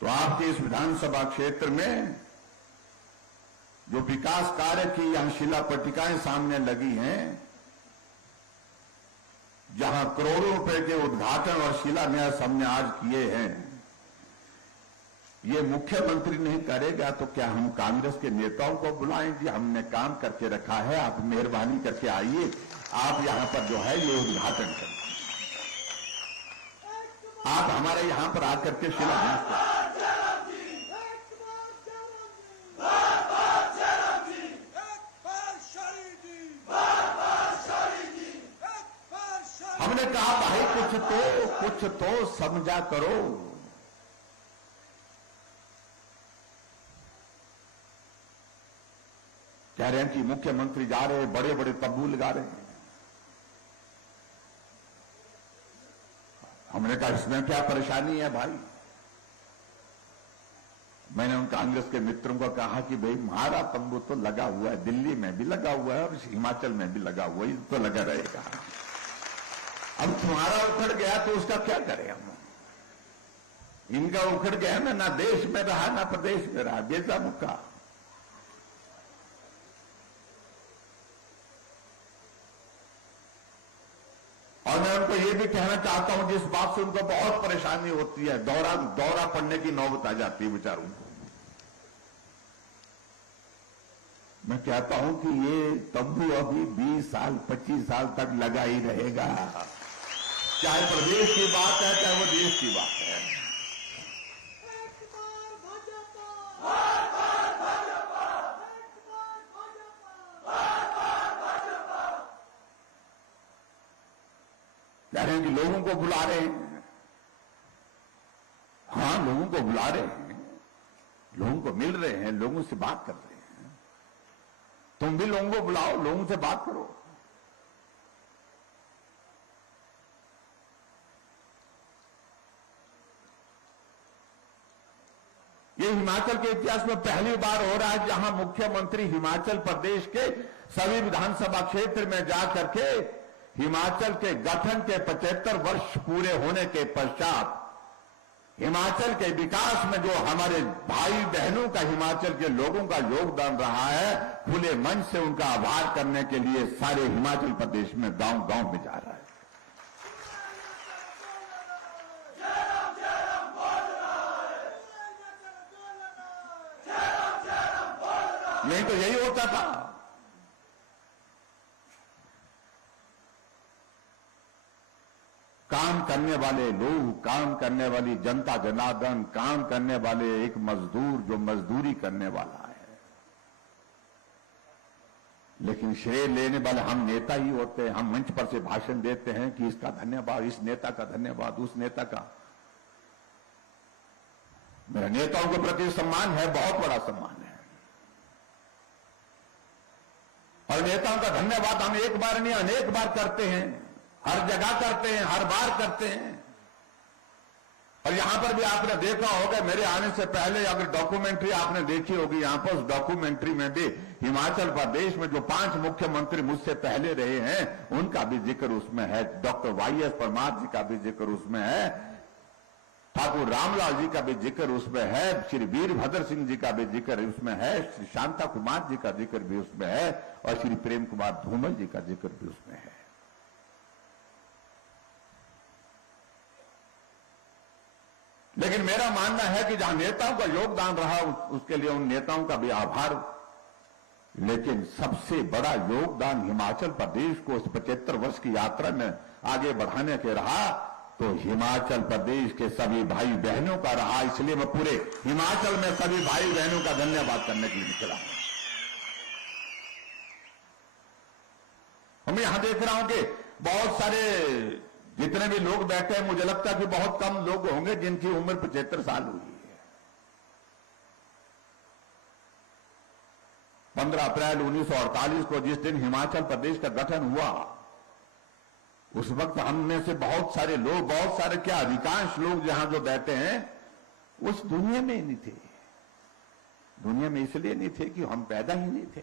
तो आपके इस विधानसभा क्षेत्र में जो विकास कार्य की यहां शिला पट्टिकाएं सामने लगी हैं, जहां करोड़ों रुपए के उद्घाटन और शिलान्यास हमने आज किए हैं, ये मुख्यमंत्री नहीं करेगा तो क्या हम कांग्रेस के नेताओं को बुलाएंगे? हमने काम करके रखा है, आप मेहरबानी करके आइए, आप यहां पर जो है ये उद्घाटन करें, आप हमारे यहां पर आकर के शिलान्यास करें। हमने कहा भाई कुछ तो समझा करो। कह रहे हैं कि मुख्यमंत्री जा रहे हैं, बड़े बड़े तंबू लगा रहे हैं। हमने कहा इसमें क्या परेशानी है भाई? मैंने उन कांग्रेस के मित्रों को कहा कि भाई हमारा तंबू तो लगा हुआ है, दिल्ली में भी लगा हुआ है और हिमाचल में भी लगा हुआ है, ये तो लगा रहेगा। अब तुम्हारा उखड़ गया तो उसका क्या करें हम? इनका उखड़ गया ना देश में रहा ना प्रदेश में रहा, बेचा मुक्का। और मैं उनको ये भी कहना चाहता हूं जिस बात से उनको बहुत परेशानी होती है, दौरा पड़ने की नौबत आ जाती है बेचारों को। मैं कहता हूं कि ये तंबू अभी 20 साल 25 साल तक लगा ही रहेगा, चाहे प्रदेश की बात है चाहे वो देश की बात है। कह रहे हैं कि लोगों को बुला रहे हैं। हाँ, लोगों को बुला रहे हैं, लोगों को मिल रहे हैं, लोगों से बात कर रहे हैं। तुम भी लोगों को बुलाओ, लोगों से बात करो। ये हिमाचल के इतिहास में पहली बार हो रहा है जहां मुख्यमंत्री हिमाचल प्रदेश के सभी विधानसभा क्षेत्र में जाकर के हिमाचल के गठन के 75 वर्ष पूरे होने के पश्चात हिमाचल के विकास में जो हमारे भाई बहनों का, हिमाचल के लोगों का योगदान रहा है, खुले मन से उनका आभार करने के लिए सारे हिमाचल प्रदेश में गांव-गांव में जा रहा है। नहीं तो यही होता था। काम करने वाले लोग, काम करने वाली जनता जनार्दन, काम करने वाले एक मजदूर जो मजदूरी करने वाला है, लेकिन श्रेय लेने वाले हम नेता ही होते हैं। हम मंच पर से भाषण देते हैं कि इसका धन्यवाद, इस नेता का धन्यवाद, उस नेता का। मेरा नेताओं के प्रति सम्मान है, बहुत बड़ा सम्मान है, और नेताओं का धन्यवाद हम एक बार नहीं अनेक बार करते हैं, हर जगह करते हैं, हर बार करते हैं। और यहां पर भी आपने देखा होगा, मेरे आने से पहले अगर डॉक्यूमेंट्री आपने देखी होगी, यहां पर उस डॉक्यूमेंट्री में भी हिमाचल प्रदेश में जो 5 मुख्यमंत्री मुझसे पहले रहे हैं उनका भी जिक्र उसमें है। डॉक्टर वाईएस परमार जी का भी जिक्र उसमें है, ठाकुर रामलाल जी का भी जिक्र उसमें है, श्री वीरभद्र सिंह जी का भी जिक्र उसमें है, श्री शांता कुमार जी का जिक्र भी उसमें है, और श्री प्रेम कुमार धूमल जी का जिक्र भी उसमें है। लेकिन मेरा मानना है कि जहां नेताओं का योगदान रहा उसके लिए उन नेताओं का भी आभार, लेकिन सबसे बड़ा योगदान हिमाचल प्रदेश को इस 75 वर्ष की यात्रा में आगे बढ़ाने के रहा तो हिमाचल प्रदेश के सभी भाई बहनों का रहा। इसलिए मैं पूरे हिमाचल में सभी भाई बहनों का धन्यवाद करने के लिए निकला हूं। हम यहां देख रहा हूं कि बहुत सारे जितने भी लोग बैठे हैं, मुझे लगता है कि बहुत कम लोग होंगे जिनकी उम्र 75 साल हुई है। 15 अप्रैल 1948 को जिस दिन हिमाचल प्रदेश का गठन हुआ, उस वक्त हम में से बहुत सारे लोग, बहुत सारे क्या अधिकांश लोग जहां जो बैठे हैं उस दुनिया में ही नहीं थे। दुनिया में इसलिए नहीं थे कि हम पैदा ही नहीं थे,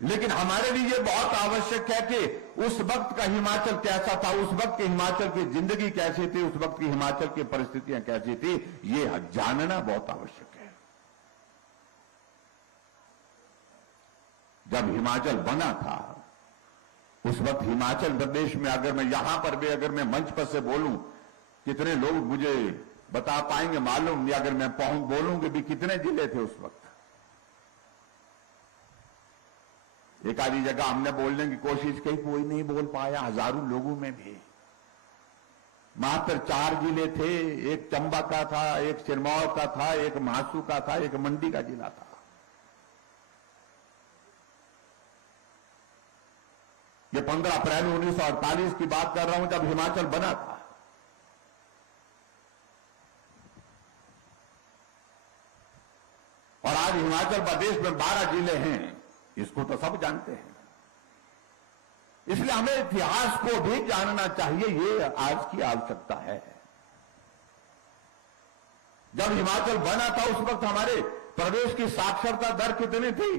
लेकिन हमारे लिए ये बहुत आवश्यक है कि उस वक्त का हिमाचल कैसा था, उस वक्त के हिमाचल की जिंदगी कैसी थी, उस वक्त की हिमाचल की परिस्थितियां कैसी थी, ये जानना बहुत आवश्यक है। जब हिमाचल बना था उस वक्त हिमाचल प्रदेश में, अगर मैं यहां पर भी अगर मैं मंच पर से बोलूं, कितने लोग मुझे बता पाएंगे मालूम नहीं। अगर मैं बोलूंगी भी कितने जिले थे उस वक्त, एक आधी जगह हमने बोलने की कोशिश की, कोई नहीं बोल पाया। हजारों लोगों में भी मात्र 4 जिले थे, एक चंबा का था, एक सिरमौर का था, एक महासू का था, एक मंडी का जिला था। ये 15 अप्रैल 1948 की बात कर रहा हूं, जब हिमाचल बना था। और आज हिमाचल प्रदेश में 12 जिले हैं, इसको तो सब जानते हैं। इसलिए हमें इतिहास को भी जानना चाहिए, ये आज की आवश्यकता है। जब हिमाचल बना था उस वक्त हमारे प्रदेश की साक्षरता दर कितनी थी?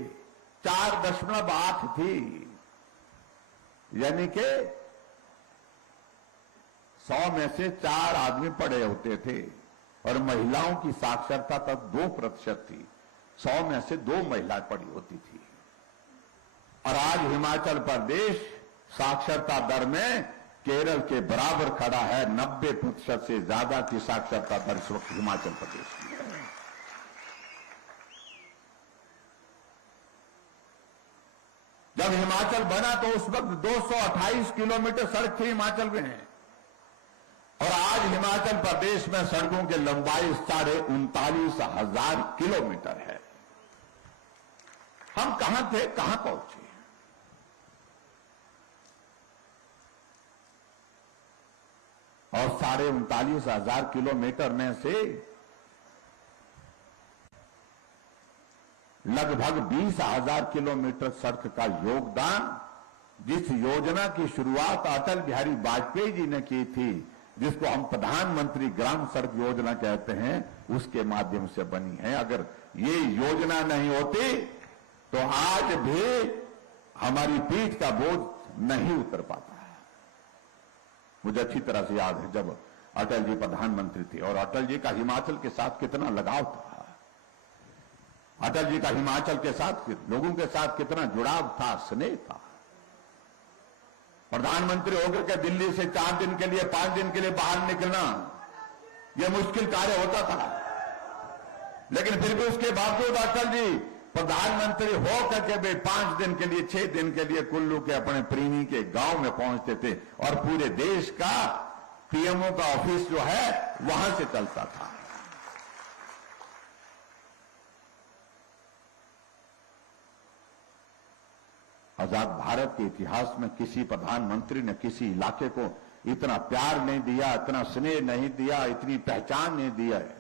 4.8 थी, यानी कि 100 में से 4 आदमी पढ़े होते थे, और महिलाओं की साक्षरता तक 2% थी। 100 में से 2 महिलाएं पढ़ी होती थी। और आज हिमाचल प्रदेश साक्षरता दर में केरल के बराबर खड़ा है। 90% से ज्यादा की साक्षरता दर इस वक्त हिमाचल प्रदेश की है। जब हिमाचल बना तो उस वक्त 228 किलोमीटर सड़क थी हिमाचल में, और आज हिमाचल प्रदेश में सड़कों की लंबाई 39,500 किलोमीटर है। हम कहां थे, कहां पहुंचे? और 39,500 किलोमीटर में से लगभग 20,000 किलोमीटर सड़क का योगदान, जिस योजना की शुरुआत अटल बिहारी वाजपेयी जी ने की थी, जिसको हम प्रधानमंत्री ग्राम सड़क योजना कहते हैं, उसके माध्यम से बनी है। अगर ये योजना नहीं होती तो आज भी हमारी पीठ का बोझ नहीं उतर पाता है। मुझे अच्छी तरह से याद है जब अटल जी प्रधानमंत्री थे और अटल जी का हिमाचल के साथ कितना लगाव था। अटल जी का हिमाचल के साथ लोगों के साथ कितना जुड़ाव था, स्नेह था। प्रधानमंत्री होकर के दिल्ली से 4 दिन के लिए 5 दिन के लिए बाहर निकलना यह मुश्किल कार्य होता था, लेकिन फिर भी उसके बावजूद अटल जी प्रधानमंत्री हो करके वे 5 दिन के लिए 6 दिन के लिए कुल्लू के अपने प्रीणी के गांव में पहुंचते थे और पूरे देश का पीएमओ का ऑफिस जो है वहां से चलता था। आजाद भारत के इतिहास में किसी प्रधानमंत्री ने किसी इलाके को इतना प्यार नहीं दिया, इतना स्नेह नहीं दिया, इतनी पहचान नहीं दिया है।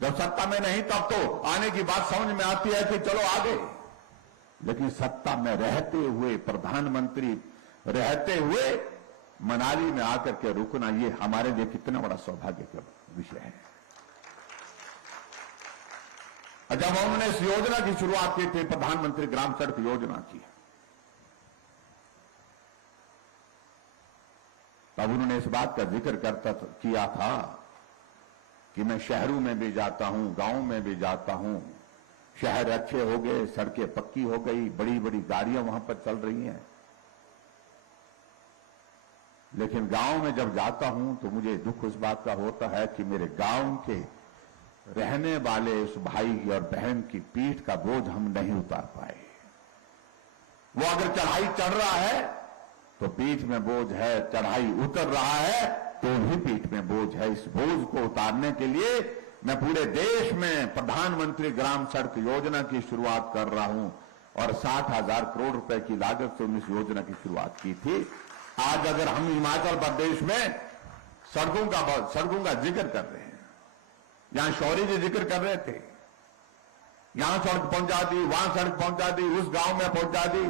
जब सत्ता में नहीं तब तो आने की बात समझ में आती है कि चलो आगे, लेकिन सत्ता में रहते हुए प्रधानमंत्री रहते हुए मनाली में आकर के रुकना, ये हमारे लिए कितना बड़ा सौभाग्य का विषय है। जब उन्होंने इस योजना की शुरुआत की थी, प्रधानमंत्री ग्राम सड़क योजना की, तब उन्होंने इस बात का जिक्र किया था कि मैं शहरों में भी जाता हूं, गांव में भी जाता हूं, शहर अच्छे हो गए, सड़कें पक्की हो गई, बड़ी बड़ी गाड़ियां वहां पर चल रही हैं, लेकिन गांव में जब जाता हूं तो मुझे दुख उस बात का होता है कि मेरे गांव के रहने वाले उस भाई और बहन की पीठ का बोझ हम नहीं उतार पाए। वो अगर चढ़ाई चढ़ रहा है तो पीठ में बोझ है, चढ़ाई उतर रहा है तो भी पीठ में बोझ है। इस बोझ को उतारने के लिए मैं पूरे देश में प्रधानमंत्री ग्राम सड़क योजना की शुरुआत कर रहा हूं और 60,000 करोड़ रुपए की लागत से इस योजना की शुरुआत की थी। आज अगर हम हिमाचल प्रदेश में सड़कों का जिक्र कर रहे हैं, यहां शौर्य जी जिक्र कर रहे थे, यहां सड़क पहुंचा दी, वहां सड़क पहुंचा दी, उस गांव में पहुंचा दी,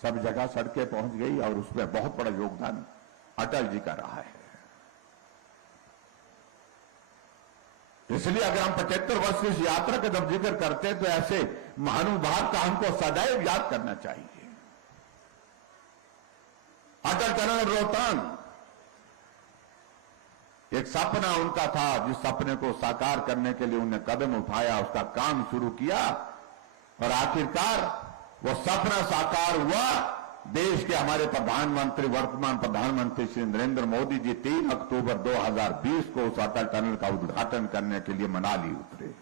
सब जगह सड़कें पहुंच गई और उसमें बहुत बड़ा योगदान अटल जी का रहा है। इसलिए अगर हम 75 वर्ष की इस यात्रा का जब जिक्र करते हैं तो ऐसे महानुभाव का हमको सदैव याद करना चाहिए। अटल टनल रोहतांग एक सपना उनका था, जिस सपने को साकार करने के लिए उन्हें कदम उठाया, उसका काम शुरू किया और आखिरकार वो सपना साकार हुआ। देश के हमारे प्रधानमंत्री, वर्तमान प्रधानमंत्री श्री नरेंद्र मोदी जी 3 अक्टूबर 2020 को उस अटल टनल का उद्घाटन करने के लिए मनाली उतरे।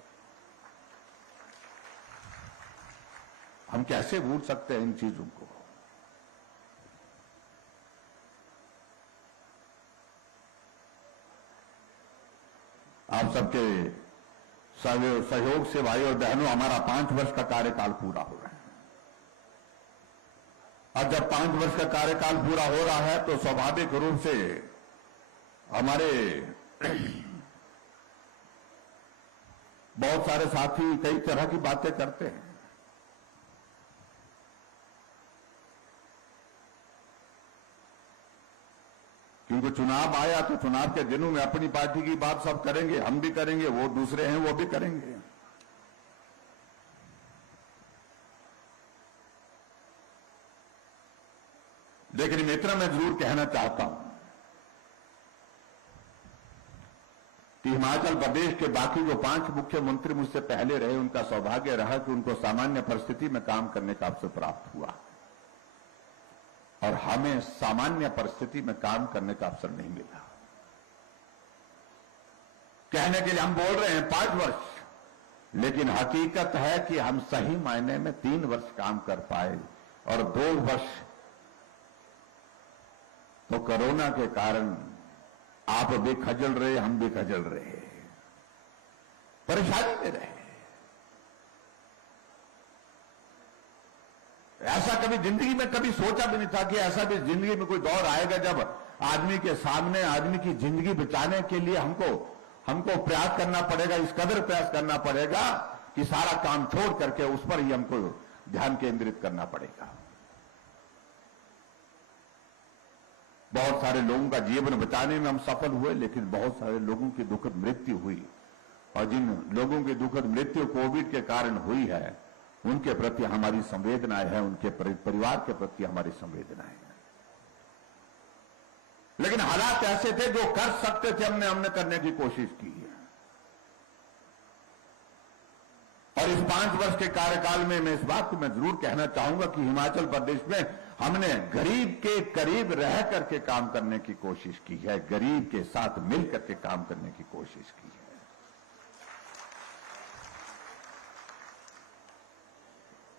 हम कैसे भूल सकते हैं इन चीजों को। आप सबके सहयोग से भाई और बहनों हमारा 5 वर्ष का कार्यकाल पूरा हो रहा है। और जब 5 वर्ष का कार्यकाल पूरा हो रहा है तो स्वाभाविक रूप से हमारे बहुत सारे साथी कई तरह की बातें करते हैं। क्योंकि चुनाव आया तो चुनाव के दिनों में अपनी पार्टी की बात सब करेंगे, हम भी करेंगे, वो दूसरे हैं वो भी करेंगे। लेकिन मित्र, मैं जरूर कहना चाहता हूं कि हिमाचल प्रदेश के बाकी जो 5 मुख्यमंत्री मुझसे पहले रहे, उनका सौभाग्य रहा कि उनको सामान्य परिस्थिति में काम करने का अवसर प्राप्त हुआ और हमें सामान्य परिस्थिति में काम करने का अवसर नहीं मिला। कहने के लिए हम बोल रहे हैं 5 वर्ष, लेकिन हकीकत है कि हम सही मायने में 3 वर्ष काम कर पाए और 2 वर्ष तो कोरोना के कारण आप भी खजल रहे, हम भी खजल रहे, परेशानी में रहे। ऐसा कभी जिंदगी में कभी सोचा भी नहीं था कि ऐसा भी जिंदगी में कोई दौर आएगा जब आदमी के सामने आदमी की जिंदगी बचाने के लिए हमको प्रयास करना पड़ेगा, इस कदर प्रयास करना पड़ेगा कि सारा काम छोड़ करके उस पर ही हमको ध्यान केंद्रित करना पड़ेगा। बहुत सारे लोगों का जीवन बचाने में हम सफल हुए, लेकिन बहुत सारे लोगों की दुखद मृत्यु हुई और जिन लोगों की दुखद मृत्यु कोविड के कारण हुई है, उनके प्रति हमारी संवेदनाएं हैं, उनके परिवार के प्रति हमारी संवेदनाएं हैं। लेकिन हालात ऐसे थे जो कर सकते थे, हमने करने की कोशिश की है। और इस 5 वर्ष के कार्यकाल में मैं इस बात को मैं जरूर कहना चाहूंगा कि हिमाचल प्रदेश में हमने गरीब के करीब रह करके काम करने की कोशिश की है, गरीब के साथ मिल करके काम करने की कोशिश की है।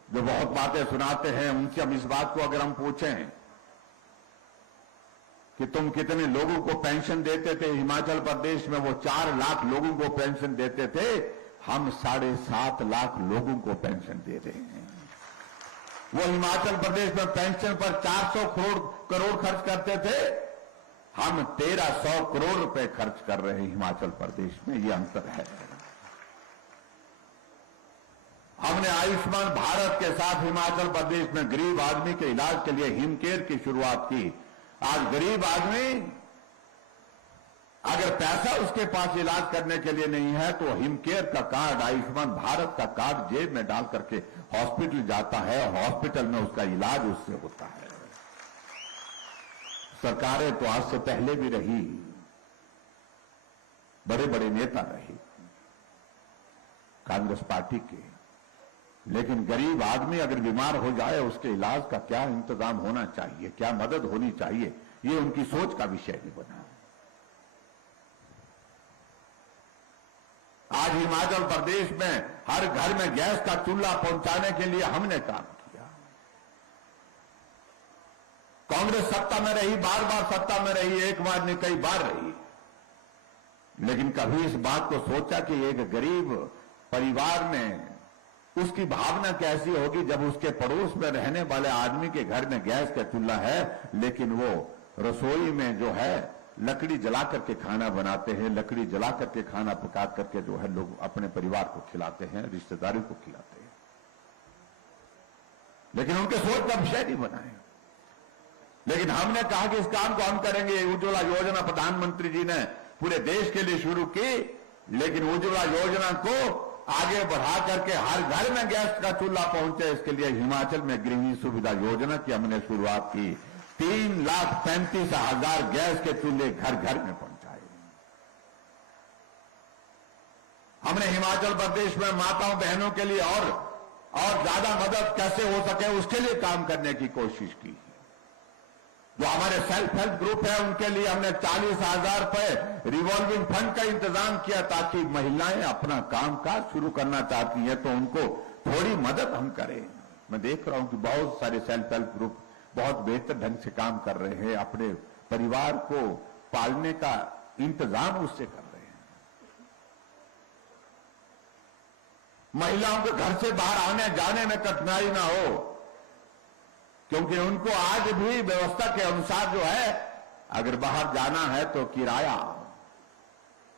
जो बहुत बातें सुनाते हैं उनसे हम इस बात को अगर हम पूछें कि तुम कितने लोगों को पेंशन देते थे, हिमाचल प्रदेश में वो 4 लाख लोगों को पेंशन देते थे, हम 7.5 लाख लोगों को पेंशन दे रहे हैं। वो हिमाचल प्रदेश में पेंशन पर 400 करोड़ खर्च करते थे, हम 1300 करोड़ रुपए खर्च कर रहे हैं हिमाचल प्रदेश में। ये अंतर है। हमने आयुष्मान भारत के साथ हिमाचल प्रदेश में गरीब आदमी के इलाज के लिए हिमकेयर की शुरुआत की। आज गरीब आदमी अगर पैसा उसके पास इलाज करने के लिए नहीं है तो हिमकेयर का कार्ड, आयुष्मान भारत का कार्ड जेब में डाल करके हॉस्पिटल जाता है, हॉस्पिटल में उसका इलाज उससे होता है। सरकारें तो आज से पहले भी रही, बड़े बड़े नेता रहे कांग्रेस पार्टी के, लेकिन गरीब आदमी अगर बीमार हो जाए उसके इलाज का क्या इंतजाम होना चाहिए, क्या मदद होनी चाहिए, ये उनकी सोच का विषय नहीं बना। आज हिमाचल प्रदेश में हर घर में गैस का चूल्हा पहुंचाने के लिए हमने काम किया। कांग्रेस सत्ता में रही, बार बार सत्ता में रही, एक बार नहीं कई बार रही, लेकिन कभी इस बात को सोचा कि एक गरीब परिवार में उसकी भावना कैसी होगी जब उसके पड़ोस में रहने वाले आदमी के घर में गैस का चूल्हा है, लेकिन वो रसोई में जो है लकड़ी जला करके खाना बनाते हैं, लकड़ी जला करके खाना पका करके जो है लोग अपने परिवार को खिलाते हैं, रिश्तेदारों को खिलाते हैं, लेकिन उनके सोच का विषय नहीं बनाए। लेकिन हमने कहा कि इस काम को हम करेंगे। उज्ज्वला योजना प्रधानमंत्री जी ने पूरे देश के लिए शुरू की, लेकिन उज्ज्वला योजना को आगे बढ़ा करके हर घर में गैस का चूल्हा पहुंचे, इसके लिए हिमाचल में गृहिणी सुविधा योजना की हमने शुरुआत की। 3,35,000 गैस के चूल्हे घर घर में पहुंचाए। हमने हिमाचल प्रदेश में माताओं बहनों के लिए और ज्यादा मदद कैसे हो सके उसके लिए काम करने की कोशिश की। जो हमारे सेल्फ हेल्प ग्रुप है उनके लिए हमने 40,000 रुपए रिवॉल्विंग फंड का इंतजाम किया, ताकि महिलाएं अपना कामकाज शुरू करना चाहती हैं तो उनको थोड़ी मदद हम करें। मैं देख रहा हूं कि बहुत सारे सेल्फ हेल्प ग्रुप बहुत बेहतर ढंग से काम कर रहे हैं, अपने परिवार को पालने का इंतजाम उससे कर रहे हैं। महिलाओं को घर से बाहर आने जाने में कठिनाई ना हो, क्योंकि उनको आज भी व्यवस्था के अनुसार जो है अगर बाहर जाना है तो किराया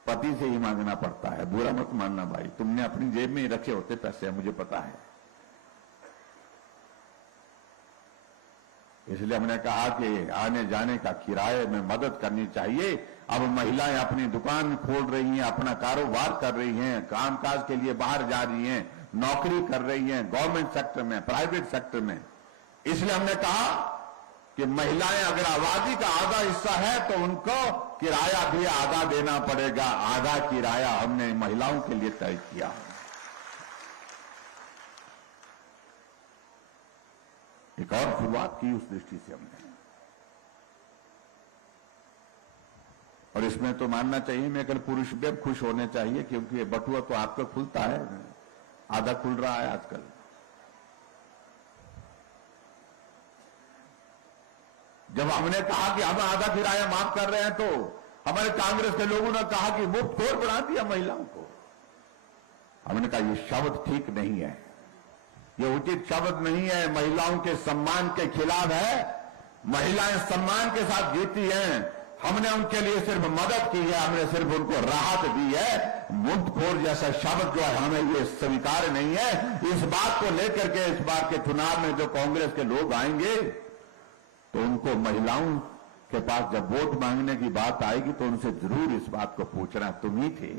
पति से ही मांगना पड़ता है। बुरा मत मानना भाई, तुमने अपनी जेब में ही रखे होते पैसे, मुझे पता है। इसलिए हमने कहा कि आने जाने का किराए में मदद करनी चाहिए। अब महिलाएं अपनी दुकान खोल रही हैं, अपना कारोबार कर रही हैं, कामकाज के लिए बाहर जा रही हैं, नौकरी कर रही हैं, गवर्नमेंट सेक्टर में, प्राइवेट सेक्टर में। इसलिए हमने कहा कि महिलाएं अगर आबादी का आधा हिस्सा है तो उनको किराया भी आधा देना पड़ेगा। आधा किराया हमने महिलाओं के लिए तय किया। एक और शुरुआत की उस दृष्टि से हमने, और इसमें तो मानना चाहिए मैं कल पुरुष भी खुश होने चाहिए, क्योंकि ये बटुआ तो आपका खुलता है, आधा खुल रहा है आजकल। जब हमने कहा कि हम आधा किराया माफ कर रहे हैं तो हमारे कांग्रेस के लोगों ने कहा कि मुफ्त खोर बना दिया महिलाओं को। हमने कहा ये शब्द ठीक नहीं है, ये उचित शब्द नहीं है, महिलाओं के सम्मान के खिलाफ है। महिलाएं सम्मान के साथ जीती हैं, हमने उनके लिए सिर्फ मदद की है, हमने सिर्फ उनको राहत दी है। मुफ्तखोर जैसा शब्द जो है हमें ये स्वीकार नहीं है। इस बात को लेकर के इस बार के चुनाव में जो कांग्रेस के लोग आएंगे तो उनको महिलाओं के पास जब वोट मांगने की बात आएगी तो उनसे जरूर इस बात को पूछना, तुम ही थे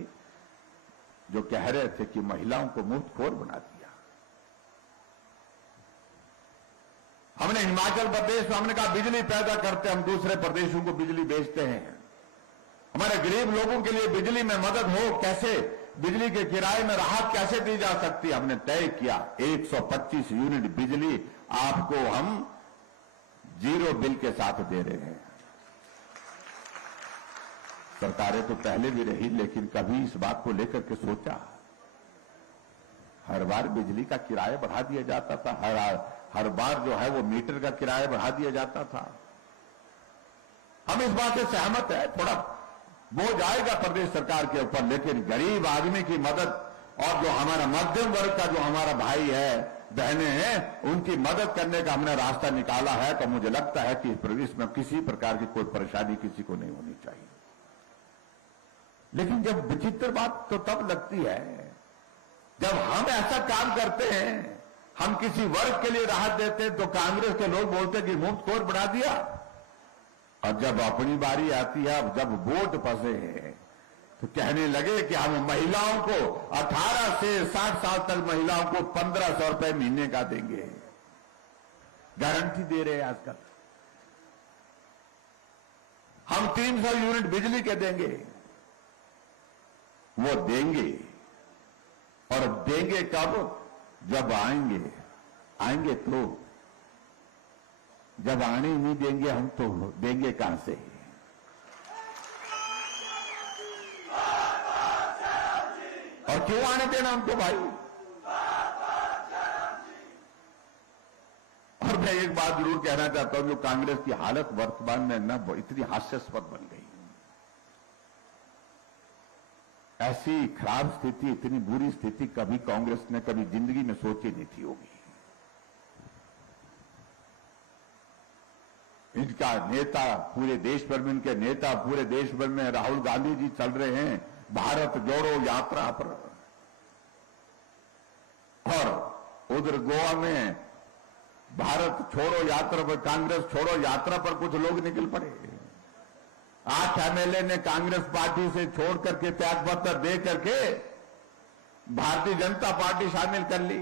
जो कह रहे थे कि महिलाओं को मुफ्तखोर बना दिया। हमने हिमाचल प्रदेश में हमने कहा बिजली पैदा करते, हम दूसरे प्रदेशों को बिजली बेचते हैं। हमारे गरीब लोगों के लिए बिजली में मदद हो, कैसे बिजली के किराए में राहत कैसे दी जा सकती है, हमने तय किया 125 यूनिट बिजली आपको हम 0 बिल के साथ दे रहे हैं। सरकारें तो पहले भी रही, लेकिन कभी इस बात को लेकर के सोचा? हर बार बिजली का किराया बढ़ा दिया जाता था, हर बार जो है वो मीटर का किराया बढ़ा दिया जाता था। हम इस बात से सहमत है, थोड़ा बोझ आएगा प्रदेश सरकार के ऊपर, लेकिन गरीब आदमी की मदद और जो हमारा मध्यम वर्ग का जो हमारा भाई है, बहनें हैं, उनकी मदद करने का हमने रास्ता निकाला है। तो मुझे लगता है कि इस प्रदेश में किसी प्रकार की कोई परेशानी किसी को नहीं होनी चाहिए। लेकिन जब विचित्र बात तो तब लगती है जब हम ऐसा काम करते हैं, हम किसी वर्ग के लिए राहत देते हैं, तो कांग्रेस के लोग बोलते हैं कि मुफ्त कोर बढ़ा दिया। और जब अपनी बारी आती है, अब जब वोट फंसे हैं, तो कहने लगे कि हम महिलाओं को 18 से 60 साल तक महिलाओं को 1500 रुपए महीने का देंगे, गारंटी दे रहे हैं। आजकल हम 300 यूनिट बिजली के देंगे, वो देंगे। और देंगे कब? जब आएंगे तो। जब आने नहीं देंगे हम तो देंगे कहां से? और क्यों आने देना हमको भाई? और मैं एक बात जरूर कहना चाहता हूं, जो कांग्रेस की हालत वर्तमान में ना इतनी हास्यास्पद बन गई, ऐसी खराब स्थिति, इतनी बुरी स्थिति कभी कांग्रेस ने कभी जिंदगी में सोची नहीं थी होगी। इनका नेता पूरे देश भर में, इनके नेता पूरे देश भर में, राहुल गांधी जी चल रहे हैं भारत जोड़ो यात्रा पर, और उधर गोवा में भारत छोड़ो यात्रा पर, कांग्रेस छोड़ो यात्रा पर कुछ लोग निकल पड़े। 8 एमएलए ने कांग्रेस पार्टी से छोड़ करके त्याग पत्र दे करके भारतीय जनता पार्टी शामिल कर ली।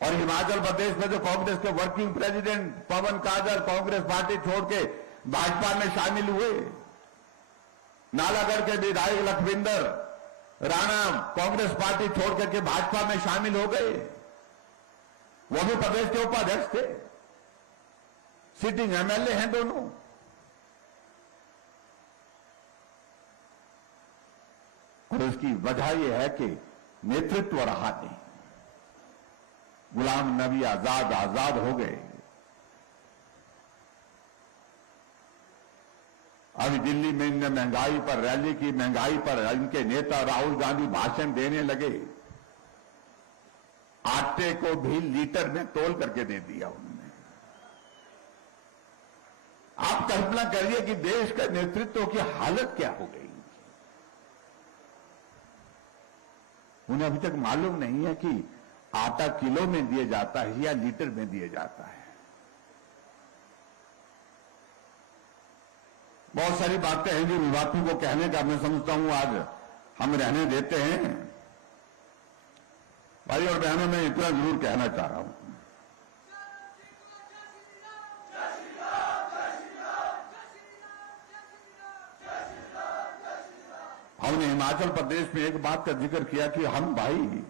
और हिमाचल प्रदेश में जो कांग्रेस के working president Pawan Kajal Congress party छोड़ के भाजपा में शामिल हुए। नालागढ़ के विधायक लखविंदर राणा कांग्रेस पार्टी छोड़ करके भाजपा में शामिल हो गए। वो भी प्रदेश के उपाध्यक्ष थे, सिटिंग एमएलए हैं दोनों। और इसकी वजह यह है कि नेतृत्व रहा नहीं। गुलाम नबी आजाद हो गए। अभी दिल्ली में इनने महंगाई पर रैली की, महंगाई पर इनके नेता राहुल गांधी भाषण देने लगे, आटे को भी लीटर में तोल करके दे दिया उन्होंने। आप कल्पना करिए कि देश के नेतृत्व की हालत क्या हो गई। उन्हें अभी तक मालूम नहीं है कि आटा किलो में दिया जाता है या लीटर में दिया जाता है। बहुत सारी बातें हैं जिन बातों को कहने का मैं समझता हूं आज हम रहने देते हैं। भाई और बहनों, मैं इतना जरूर कहना चाह रहा हूं, हमने हिमाचल प्रदेश में एक बात का जिक्र किया कि हम भाई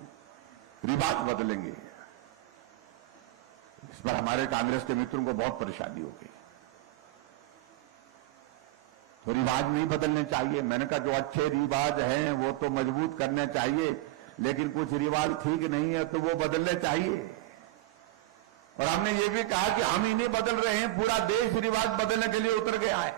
रिवाज बदलेंगे। इस पर हमारे कांग्रेस के मित्रों को बहुत परेशानी हो गई। तो रिवाज नहीं बदलने चाहिए। मैंने कहा जो अच्छे रिवाज हैं वो तो मजबूत करने चाहिए, लेकिन कुछ रिवाज ठीक नहीं है तो वो बदलने चाहिए। और हमने ये भी कहा कि हम ही नहीं बदल रहे हैं, पूरा देश रिवाज बदलने के लिए उतर गया है।